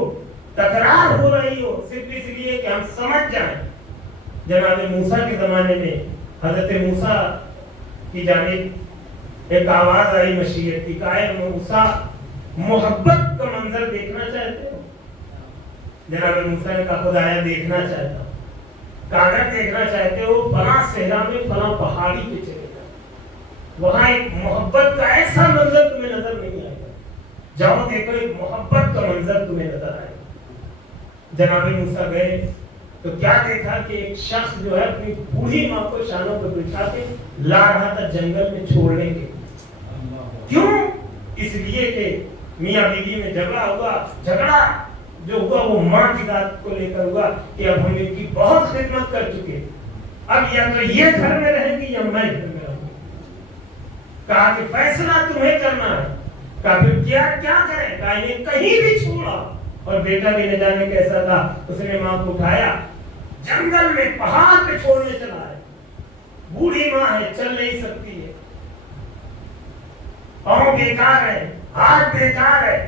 تکرار ہو رہی ہو, صرف اس لیے کہ ہم سمجھ جائیں. جناب موسیٰ کے زمانے میں حضرت موسیٰ کی جانب ایک آواز آئی مشیت کی, کہا اے موسیٰ محبت کا منظر دیکھنا چاہتے ہو؟ جناب موسیٰ نے کہا خدایا دیکھنا چاہتا ہوں. کاغذ دیکھنا چاہتے ہو فلاں صحرا میں فلاں پہاڑی پہ چلے جاؤ, وہاں ایک محبت کا ایسا منظر تمہیں نظر نہیں آئے گا. جاؤ دیکھو ایک محبت کا منظر تمہیں نظر آئے گا. جناب موسیٰ گئے تو کیا دیکھا کہ ایک شخص جو ہے اپنی بوڑھی ماں کو شانوں پر بٹھا کے لا رہا تھا جنگل میں چھوڑنے کے. کیوں؟ اس لیے کہ میاں بیوی میں جھگڑا ہوا. جھگڑا جو ہوا وہ ماں کی ذات کو لے کر ہوا کہ اب ہم ان کی بہت خدمت کر چکے, اب یا تو یہ گھر میں رہیں گی یا میں گھر میں رہوں گی. کہا کہ فیصلہ تمہیں کرنا ہے. کہا پھر کیا کریں؟ کہا انہیں کہیں بھی چھوڑا, اور بیٹا بھی نہ جانے کیسا تھا. اس نے ماں کو اٹھایا جنگل میں پہاڑ پہ چھوڑنے چلا ہے. بوڑھی ماں ہے, چل نہیں سکتی ہے, پاؤں بیکار ہے, ہاتھ بیکار ہے,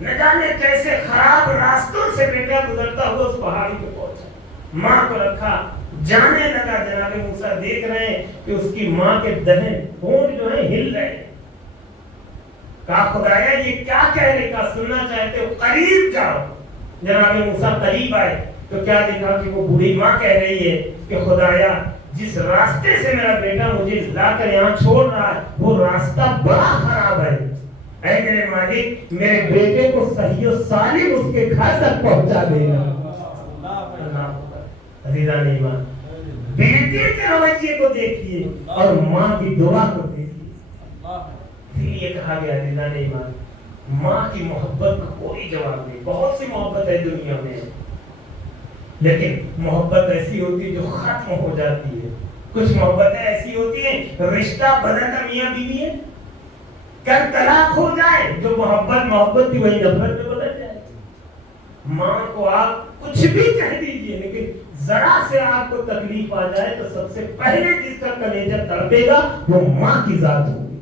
نہ جانے کیسے خراب راستوں سے بیٹا گزرتا ہوا اس پہاڑی پہ پہنچا. ماں کو رکھا, جانے لگا. جناب موسیٰ دیکھ رہے ہیں کہ اس کی ماں کے دہن ہونٹ جو ہیں ہل رہے ہیں. کہا خدایا یہ کیا کہہ رہے, کا سننا چاہتے ہو, قریب جاؤ. جناب موسیٰ قریب آئے تو کیا دیکھا کہ وہ بوڑھی ماں کہہ رہی ہے کہ خدایا جس راستے سے میرا بیٹا مجھے لا کر یہاں چھوڑ رہا ہے وہ راستہ بڑا خراب ہے. اے میرے مالک, میرے بیٹے کو صحیح و سالم اس کے گھر تک پہنچا دے گا. عزیزان ایمان, بیٹے کے رویے کو دیکھیے اور ماں کی دعا کو دیکھیے. پھر یہ کہا گیا عزیزان ایمان, ماں کی محبت کا کوئی جواب نہیں. بہت سی محبت ہے دنیا میں, لیکن محبت ایسی ہوتی ہے جو ختم ہو جاتی ہے. کچھ محبتیں ایسی ہوتی ہیں رشتہ بدلتا میاں بیوی ہے, کل طلاق ہو جائے, جو محبت تھی وہی نفرت میں بدل جائے. ماں کو آپ کچھ بھی کہہ دیجئے, لیکن ذرا سے آپ کو تکلیف آ جائے تو سب سے پہلے جس کا کلیجہ تڑپے گا وہ ماں کی ذات ہوگی.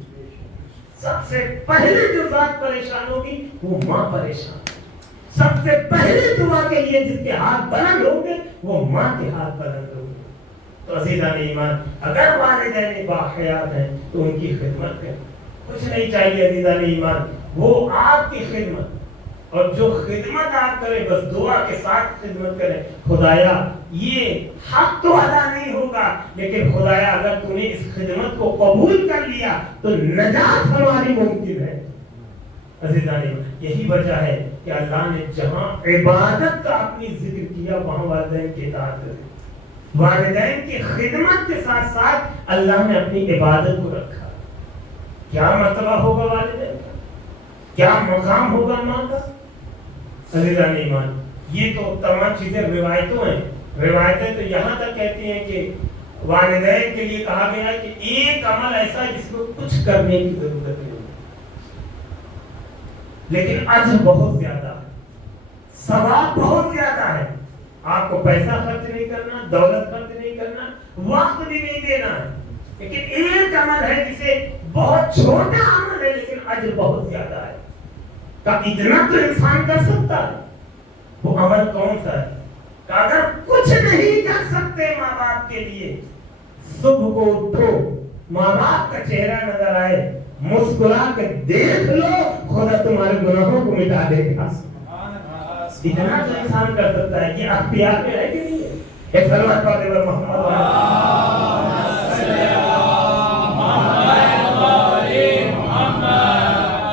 سب سے پہلے جو ذات پریشان ہوگی وہ ماں پریشان. سب سے پہلے دعا کے لیے جس کے ہاتھ بلند ہوں گے وہ ماں کے ہاتھ بلند ہوں گے. تو عزیزان ایمان, اگر والدین باحیات ہیں تو ان کی خدمت کریں. کچھ نہیں چاہیے عزیزان ایمان, وہ آپ کی خدمت, اور جو خدمت آپ کریں بس دعا کے ساتھ خدمت کریں. خدایا یہ حق تو ادا نہیں ہوگا, لیکن خدایا اگر تم نے اس خدمت کو قبول کر لیا تو نجات ہماری ممکن ہے. عزیزان ایمان, یہی وجہ ہے کہ اللہ نے جہاں عبادت کا اپنی ذکر کیا وہاں والدین کی اطاعت کریں. والدین کی خدمت کے ساتھ ساتھ اللہ نے اپنی عبادت کو رکھا. کیا مرتبہ ہوگا والدین کا, کیا مقام ہوگا ماں کا. عزیزان ایمان, یہ تو تمام چیزیں روایتوں ہیں. روایتیں تو یہاں تک کہتی ہیں کہ والدین کے لیے کہا گیا کہ ایک عمل ایسا ہے جس کو کچھ کرنے کی ضرورت نہیں, لیکن اجر بہت زیادہ ہے, ثواب بہت زیادہ ہے. آپ کو پیسہ خرچ نہیں کرنا, دولت خرچ نہیں کرنا, وقت بھی نہیں دینا ہے, لیکن ایک عمل ہے جسے بہت چھوٹا عمل ہے لیکن اجر بہت زیادہ ہے. کہ اتنا تو انسان کر سکتا ہے. وہ عمل کون سا ہے کہ اگر کچھ نہیں کر سکتے ماں باپ کے لیے, صبح کو اٹھو, ماں باپ کا چہرہ نظر آئے, مسکرا کے دیکھ لو, خدا تمہارے گناہوں کو مٹا دے گا. اتنا تو انسان کر سکتا ہے. یہ اختیار میں ہے کہ نہیں ہے؟ ایک صلوات پڑھتے ہوئے محمد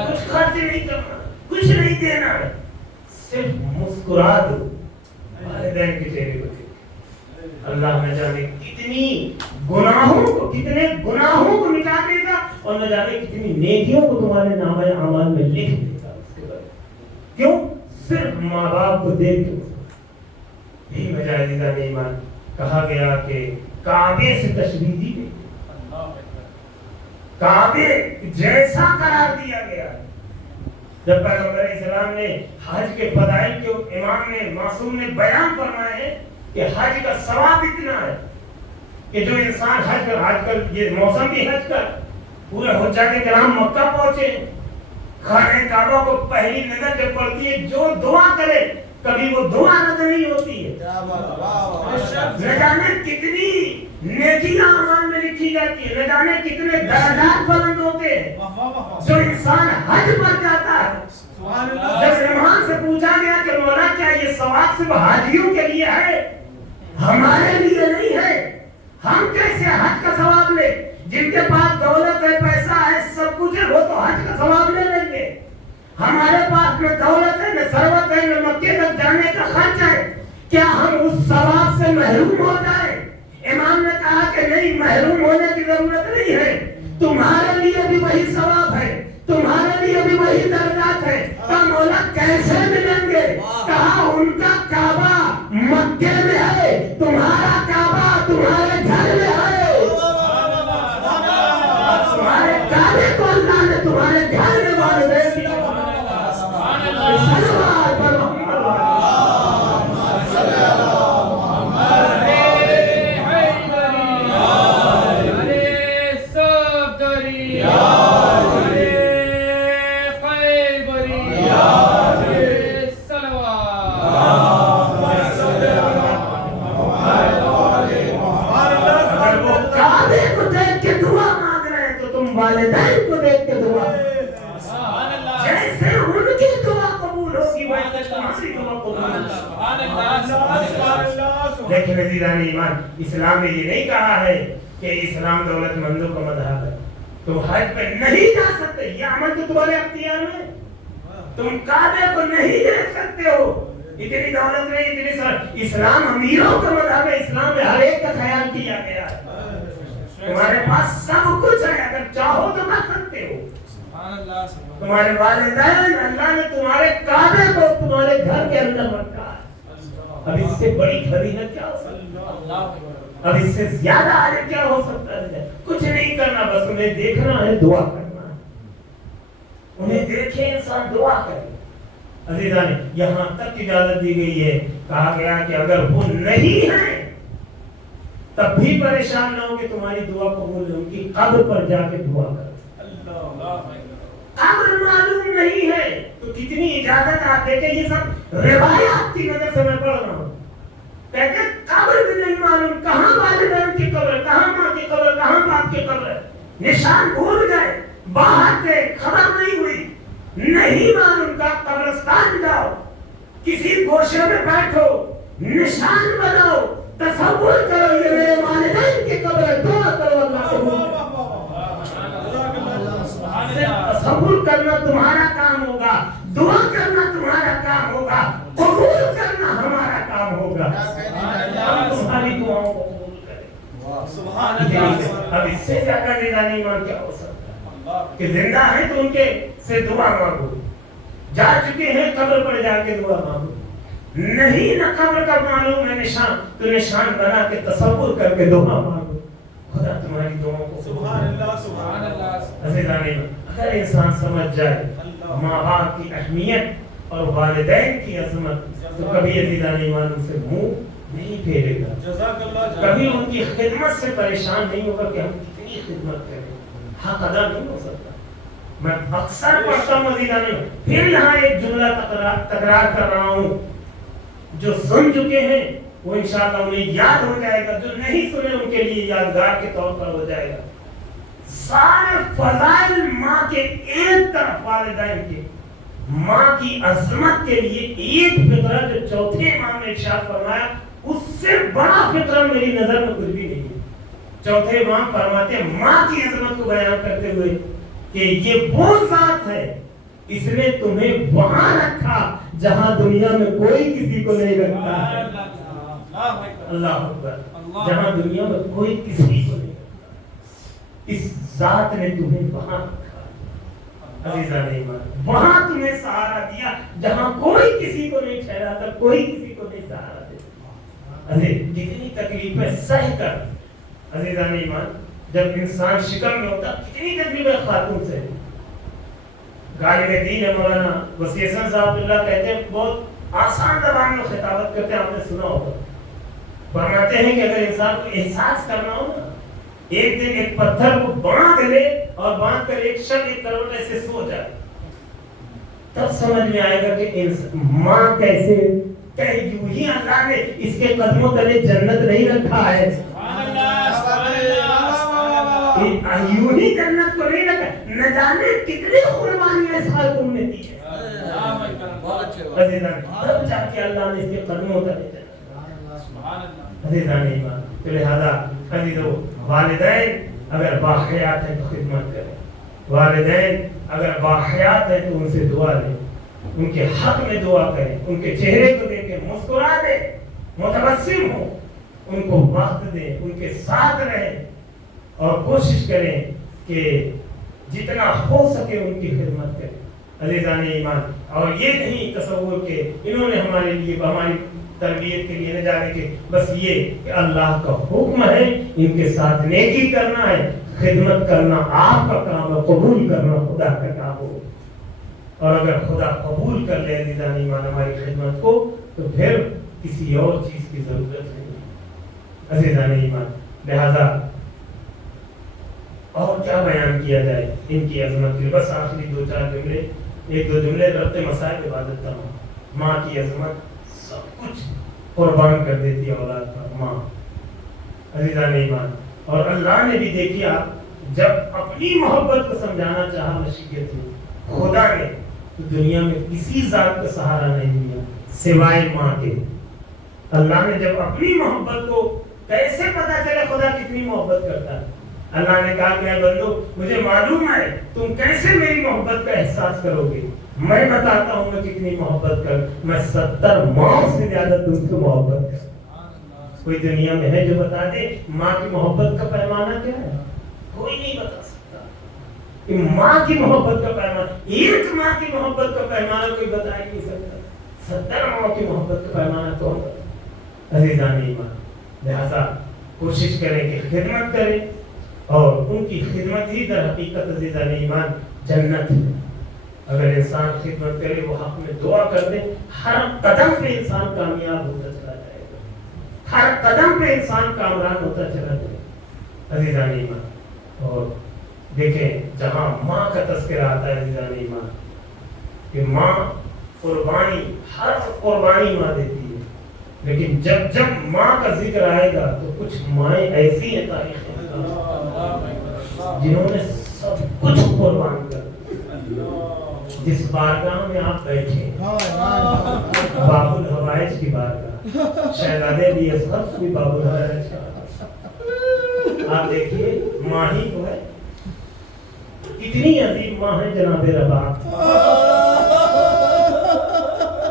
کچھ خرچ نہیں کرنا, کچھ نہیں دینا, صرف مسکرا دو والدین کے چہرے کو. اللہ نہ جانے کتنے گناہوں کو مٹا دے گا, اور نہ جانے کتنی نیکیوں کو تمہارے نامہ اعمال میں لکھ دے گا. اس کے بعد کیوں؟ صرف ماں باپ کو دیکھ کے. یہی وجہ عزیزان ایمان کہا گیا کہ کعبے سے تشبیہ دی گئی, کعبے جیسا قرار دیا گیا. جب پیغمبر اسلام نے حج کے فضائل کے امام نے معصوم نے بیان فرمائے ہیں کہ حج کا ثواب اتنا ہے کہ جو انسان حج کر, آج کل یہ موسم بھی حج کا, پورے حجاج کرام مکہ پہنچے, خانہ کعبہ کو پہلی نظر جب پڑتی ہے جو دعا کرے کبھی وہ دعا رد نہیں ہوتی ہے. نہ جانے کتنی نیکیاں اعمال میں لکھی جاتی ہے, نہ جانے کتنے درجات بلند ہوتے ہیں. جو انسان حج پر جاتا ہے, جب امام سے پوچھا گیا کہ مولا کیا یہ ثواب صرف حاجیوں کے لیے ہے, ہمارے لیے نہیں ہے, ہم کیسے حج کا ثواب لے؟ جن کے پاس دولت ہے, پیسہ ہے, سب کچھ ہے, وہ تو حج کا ثواب لے لیں گے. ہمارے پاس نہ دولت ہے, نہ ثروت ہے, نہ مکے تک جانے کا خرچ ہے, کیا ہم اس ثواب سے محروم ہو جائیں؟ امام نے کہا کہ نہیں, محروم ہونے کی ضرورت نہیں ہے. تمہارے لیے بھی وہی ثواب ہے, تمہارے لیے بھی وہی درجات ہے. کہا مولا کیسے ملیں گے؟ کہا ان کا کعبہ مکے میں ہے, تمہارا کعبہ تمہارے گھر میں ہے. تمہارے کعبے کو اللہ نے تمہارے گھر میں والدین کی لیکن عزیزان ایمان اسلام نے یہ نہیں کہا ہے کہ اسلام دولت مندوں کا مذہب ہے. تم حج پہ نہیں جا سکتے، یہ عمل تو تمہارے اختیار میں. تم کعبے کو نہیں دیکھ سکتے ہو، اتنی دولت نہیں، اتنی سر. اسلام امیروں کا مذہب ہے، اسلام میں ہر ایک کا خیال کیا گیا ہے. تمہارے پاس سب کچھ ہے، اگر چاہو تو کر سکتے ہو. تمہارے والدین، اللہ نے تمہارے کعبے کو تمہارے گھر کے اندر رکھا ہے. اب اس سے بڑی فضیلت کیا ہو سکتی ہے؟ اب اس سے زیادہ آگے کیا ہو سکتا ہے؟ کچھ نہیں کرنا، بس انہیں دیکھنا ہے، دعا کرنا ہے. انہیں دیکھے انسان دعا کرے. عزیزان یہاں تک اجازت دی گئی ہے، کہا گیا کہ اگر وہ نہیں ہیں تب بھی پریشان نہ ہو کہ تمہاری دعا قبول ہے. ان کی قبر پر جا کے دعا کرو. قبر معلوم نہیں ہے تو کتنی اجازت آتے کہ یہ سب روایات کی نظر سے میں پڑھ رہا ہوں. کہتے قبر بھی نہیں معلوم، کہاں والدین کی قبر، کہاں ماں کی قبر، کہاں باپ کی قبر. نشان بھول گئے، باہر سے خبر نہیں ہوئی، نہیں معلوم کا. قبرستان جاؤ، کسی گوشے میں بیٹھو، نشان بناؤ، تصور کرو یہ میرے والدین کی قبر ہے، دعا کرو اللہ کو. تصور کرنا تمہارا کام ہوگا، دعا کرنا تمہارا کام ہوگا، قبول کرنا ہمارا کام ہوگا. تمہاری دعاؤں کو قبول کرے. اب اس سے زیادہ نگرانی ایمان کیا ہو سکتا ہے کہ زندہ ہیں تو ان کے سے دعا مانگو، جا چکے ہیں قبر پر جا کے دعا مانگو. نہیں نہ قبر کا معلوم ہے نشان تو نشان بنا کے تصور کر کے دعا مانگو. خدا تمہاری دعاؤں کو سبحان اللہ سبحان اللہ. عزیزان اگر انسان سمجھ جائے ماں باپ کی اہمیت اور والدین کی عظمت تو کبھی عزیزان ایمان ان سے منہ نہیں پھیرے گا، کبھی ان کی خدمت سے پریشان نہیں ہوگا کہ ہم کتنی خدمت کریں. حق ادا نہیں ہو سکتا. میں اکثر پڑھتا ہوں عزیزان، پھر یہاں ایک جملہ تکرار کر رہا ہوں. جو سن چکے ہیں وہ انشاءاللہ انہیں یاد ہو جائے گا، جو نہیں سنے ان کے لیے یادگار کے طور پر ہو جائے گا. سارے فضائل ماں کے ایک طرف، والدین کے ماں کی عظمت کے لیے ایک فقرہ جو چوتھے امام نے ارشاد فرمایا، اس سے بڑا فقرہ میری نظر میں کچھ بھی نہیں ہے. چوتھے امام فرماتے ہیں ماں کی عظمت کو بیان کرتے ہوئے کہ یہ وہ ذات ہے، اس نے تمہیں وہاں رکھا جہاں دنیا میں کوئی کسی کو نہیں رکھتا ہے. اللہ اکبر. جہاں دنیا میں کوئی کسی کو نہیں رکھتا، اس ذات نے تمہیں وہاں رکھا. عزیزان ایمان وہاں تمہیں سہارا دیا جہاں کوئی کسی کو نہیں ٹھہراتا، کوئی کسی کو نہیں سہارا دیتا. کتنی تکلیفیں سہ کر عزیزان ایمان جب انسان شکم میں ہوتا، کتنی تکلیفیں خاتون سے. غالب دین مولانا وسیع حسن صاحب اللہ کہتے ہیں، بہت آسان زبان میں خطابت کرتے ہیں، آپ نے سنا ہوگا. فرماتے ہیں کہ اگر انسان کو احساس کرنا ہو نا، ایک دن ایک پتھر کو باندھ لے اور باندھ کر ایک شب ایک کروڑ ایسے سو جائے، تب سمجھ میں آئے گا کہ ماں کیسے یوں ہی اللہ نے اس کے قدموں تلے جنت نہیں رکھا ہے. یوں ہی جنت کو نہیں رکھا، نہ جانے کتنی قربانیاں اس خاتون نے دی ہے. تب جا کے اللہ نے اس کے قدموں تلے جنت. عزیزان ایمان تو لہذا عزیزو والدین اگر باحیات ہیں تو خدمت کریں. والدین اگر باحیات ہیں تو ان سے دعا لیں، ان کے حق میں دعا کریں، ان کے چہرے کو دیکھیں، مسکرا دیں، متبسم ہو، ان کو وقت دیں، ان کے ساتھ رہیں اور کوشش کریں کہ جتنا ہو سکے ان کی خدمت کریں. عزیزان ایمان اور یہ نہیں تصور کہ انہوں نے ہمارے لیے ہماری تربیت کے لیے نہ جانے کے، بس یہ کہ اللہ کا حکم ہے ان کے ساتھ نیکی کرنا ہے، خدمت کرنا آپ کا کام ہے، قبول کرنا خدا کا کام ہو. اور اگر خدا قبول کر لے عزیزان ایمان ہماری خدمت کو تو پھر کسی اور چیز کی ضرورت نہیں. عزیزان ایمان لہذا اور کیا بیان کیا جائے ان کی عظمت کی. بس آخری دو چار جملے، ایک دو جملے ربط مسائل عبادت تمام. ماں کی عظمت سب کچھ قربان کر دیتی ہے اولاد پر ماں. عزیزان ایمان اور اللہ نے بھی دیکھیا جب اپنی محبت کو سمجھانا چاہا مشیت میں، خدا نے تو دنیا میں کسی ذات کا سہارا نہیں دیا سوائے ماں کے. اللہ نے جب اپنی محبت کو کیسے پتا چلے خدا کتنی محبت کرتا ہے؟ اللہ نے کہا کہ اے بندو مجھے معلوم ہے تم کیسے میری محبت کا احساس کرو گے، میں بتاتا ہوں میں کتنی محبت کر، میں 70 ماں سے زیادہ تم سے محبت کرتا ہوں۔ کوئی دنیا میں ہے جو بتا دے ماں کی محبت کا پیمانہ کیا ہے؟ کوئی نہیں بتا سکتا کہ ماں کی محبت کا پیمانہ، ایک ماں کی محبت کا پیمانہ کوئی بتا ہی نہیں سکتا، 70 ماں کی محبت کا پیمانہ کون بتا؟ عزیزان ایمان، لہذا کوشش کریں کہ خدمت کریں، اور ان کی خدمت ہی در حقیقت عزیزان ایمان جنت ہے۔ اگر انسان خدمت کرے، وہ حق میں دعا کر دے، ہر قدم پہ انسان کامیاب ہوتا چلا جائے گا، ہر قدم پہ انسان کامران ہوتا چلا جائے گا عزیزان ایمان۔ اور دیکھیں جہاں ماں کا تذکرہ آتا ہے عزیزان ایمان کہ ماں قربانی، ہر قربانی ماں دیتی ہے، لیکن جب ماں کا ذکر آئے گا تو کچھ مائیں ایسی ہیں تاریخ میں جنہوں نے سب کچھ قربان کر دیا۔ جس بارگاہ میں آپ بیٹھے باب الحوائج کی بارگاہ، شہزادے بھی اس وقت بھی باب الحوائج کا، آپ دیکھیے ماں ہی تو ہے، کتنی عظیم ماں ہے جناب رباط۔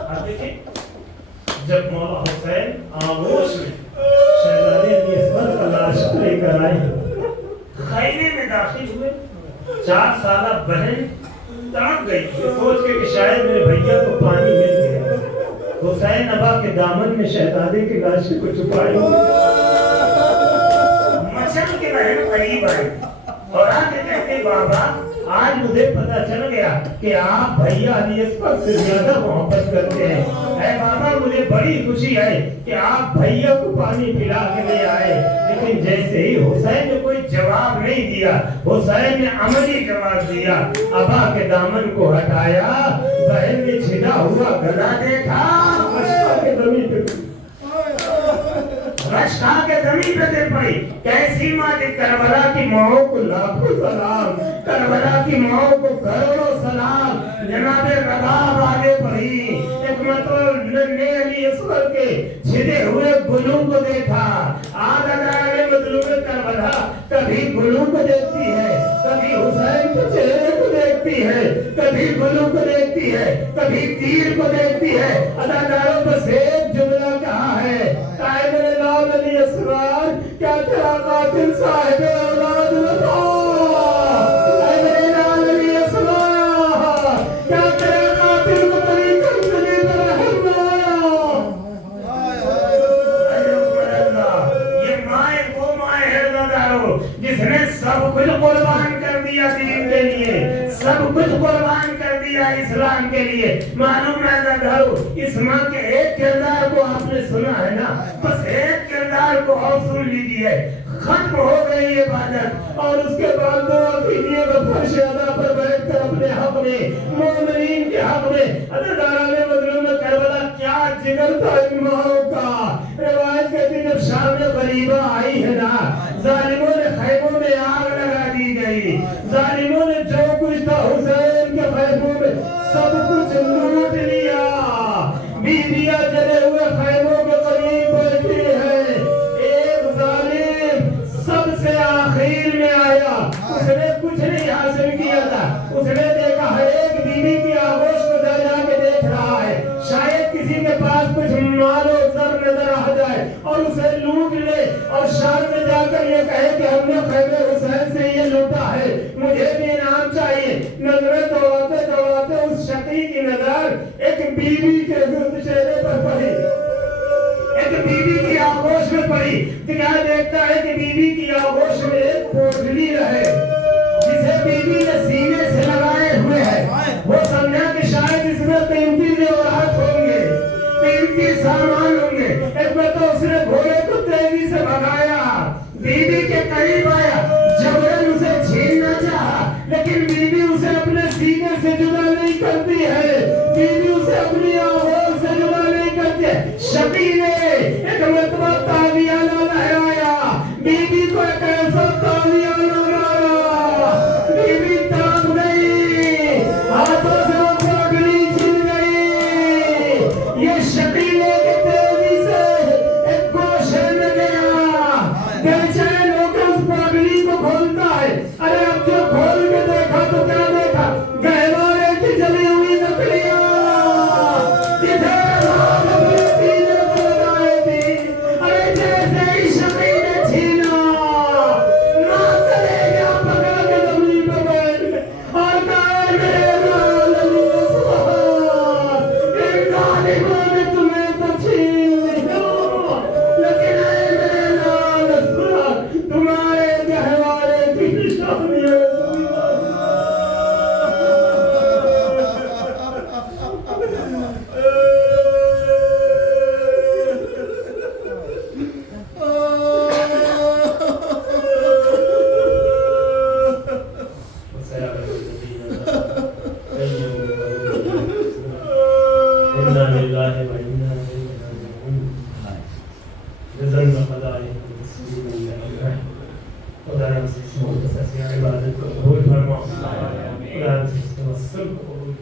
آپ دیکھیں جب مولا حسین آغوش میں شہزادے بھی اس وقت کا لاش لے کر آئے، خیمے میں داخل ہوئے، 4 سالہ بہن تڑپ گئی یہ سوچ کے کہ شاید میرے بھیا کو پانی مل گیا۔ حسین ابا کے دامن میں شہزادے کی لاش کو چھپائی، مچل کے بہن قریب آئی اور آ کے کہتے بابا آج مجھے پتا چل گیا کہ آپ بھیا علی اصغر سے زیادہ محبت کرتے ہیں۔ اے بابا مجھے بڑی خوشی ہے کہ آپ بھیا کو پانی پلا کے لے آئے، لیکن جیسے ہی حسین نے کوئی جواب نہیں دیا، حسین نے عملی جواب دیا، ابا کے دامن کو ہٹایا، بہن نے چھنا ہوا گلا دیکھا، رشکا کے زمین پہ رشکا کے زمین پہ دے پڑی۔ کیسی ماں کہ کربلا کی ماں کو لاکھوں سلام، کربلا کی ماں کو کروڑوں سلام۔ جناب رباب آگے بڑھی، ایک مرتبہ نے علی اصغر کے چھنے ہوئے گلوں کو دیکھا۔ آج اگر مظلوم کربلا کبھی گلوں کو دیکھتی ہے، کبھی حسین کے چہرے کو دیکھتی ہے، کبھی گلوں کو دیکھتی ہے، کبھی تیر کو دیکھتی ہے۔ اداکاروں بس ایک جملہ کہا ہے، قائم لال علی اصغر کیا تیرا قاتل صاحب اولاد بتا، قائم لال علی اصغر کیا تیرا قاتل بطری کنزلی پر یہ مائیں وہ مائیں ہے اداکاروں جس نے سب کچھ قربان کر دیا دین کے لیے، سب کچھ قربان کر دیا اسلام کے لیے۔ معلوم ہے اداکاروں اس ماں کے ایک کردار کو آپ نے سنا ہے نا، بس ایک کردار کو اور سن لیجیے۔ ختم ہو گئی عبادت اور اس کے بعد دعا کیجیے گا فرش ادا پر بیٹھ کر اپنے حق میں، مومنین کے حق میں۔ اداکاروں نے مظلوم کربلا کیا جگر تھا ان ماؤں کا۔ روایت کہتی جب شام میں غریبہ آئی ہے نا، ظالموں نے خیموں میں آگ لگا دی گئی، ظالموں نے جو کچھ تھا حسین کے خیموں میں سب کچھ لوٹ لیا۔ بیویاں جلے ہوئے خیموں کے قریب بیٹھی ہے، ایک ظالم سب سے آخر میں آیا، اس نے کچھ نہیں حاصل کیا تھا، اس نے دیکھا ہر ایک بیوی کی آغوش کو جا کے دیکھ رہا ہے، شاید کسی کے پاس کچھ مال و زر نظر آ جائے اور اسے لوٹ لے اور شام میں جا کر یہ کہے کہ ہم نے خیمے حسین سے یہ لوٹا ہے، مجھے بھی انعام چاہیے۔ نظریں دوڑاتے دوڑاتے اس شقی کی نظر ایک بیوی کے چہرے پر پڑی، ایک بیوی کی آغوش میں پڑی۔ کیا دیکھتا ہے کہ بیوی کی آغوش میں ایک پوٹلی ہے جسے بیوی نے سینے سے لگائے ہوئے ہے۔ وہ سمجھا کہ شاید اس میں قیمتی زیورات ہوں گے، قیمتی سامان ہوں گے۔ ایک میں تو اس نے گھوڑے کو تیزی سے بھگایا، بیوی کے قریب آیا، جبرن اسے چھیننا چاہا، لیکن بیوی اسے اپنے سینے سے جدا نہیں کرتی ہے، بیوی اسے اپنی آواز سے جدا نہیں کرتی ہے۔ شقی نے ایک مرتبہ تاویانہ لہرایا، بیوی کو ایک ایسا تاویانہ مارا، بیوی تڑپ گئی، ہاتھوں سے وہ پگڑی چھن گئی۔ یہ شقی نے کہ تیزی سے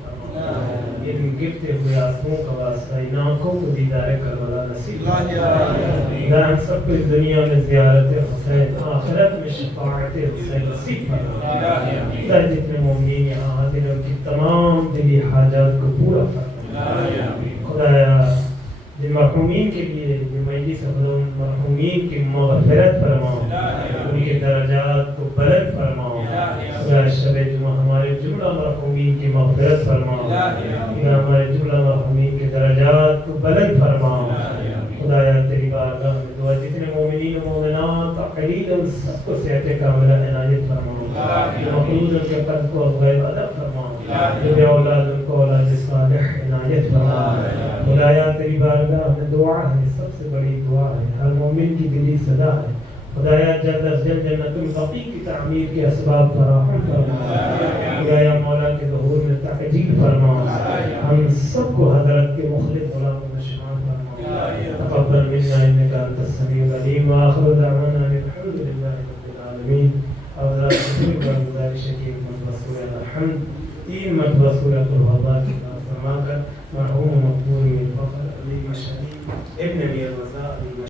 فرما. ان گرتے ہوئے آنسوؤں کا واسطہ ان آنکھوں کو دیدار کربلا نصیب فرما. ہم سب کو اس دنیا میں زیارت حسین, آخرت میں شفاعت حسین نصیب فرما. جتنے مومنین یہاں حاضر ہیں ان کی تمام دلی حاجات کو پورا فرما. خدایا جن مرحومین کے لیے جو مجلس خدا مرحومین کی مغفرت فرماؤ, ان کے درجات کو بلند فرماؤ. خدا شب جمعہ ہمارے جملہ مرحومین کی مغفرت فرماؤ, ہمارے جملہ مرحومین کے درجات کو بلند فرماؤ. خدایا تیری بارگاہ میں دعا جتنے مومنین و مومنات عقیل ان سب کو صحت کاملہ عنایت فرماؤ. مخلوق ان کے قلب کو غیب ادب فرماؤ. جو بے اولاد ان کو اولاد صالح عنایت فرماؤ. خدایا تیری بارگاہ میں دعا ہے, سب سے بڑی دعا ہے, ہر مومن کی دلی صدا ہے. خدایا جلد از جلد جنت البقیع کی تعمیر کے اسباب فراہم فرما. خدایا مولا کے ظہور میں تعجیل فرما. ہم سب کو حضرت کے مخلص غلاموں میں شمار فرما. تقبل منا انك انت السميع العليم واخر دعوانا الحمد لله رب العالمين. حضرات بزرگ گزارش ہے کہ مدرسہ الحمد 3 مرتبہ سورۃ الوضاء کی فرما کر مرحوم مقبول الفقر علی مشہدی ابن امیر وضاء علی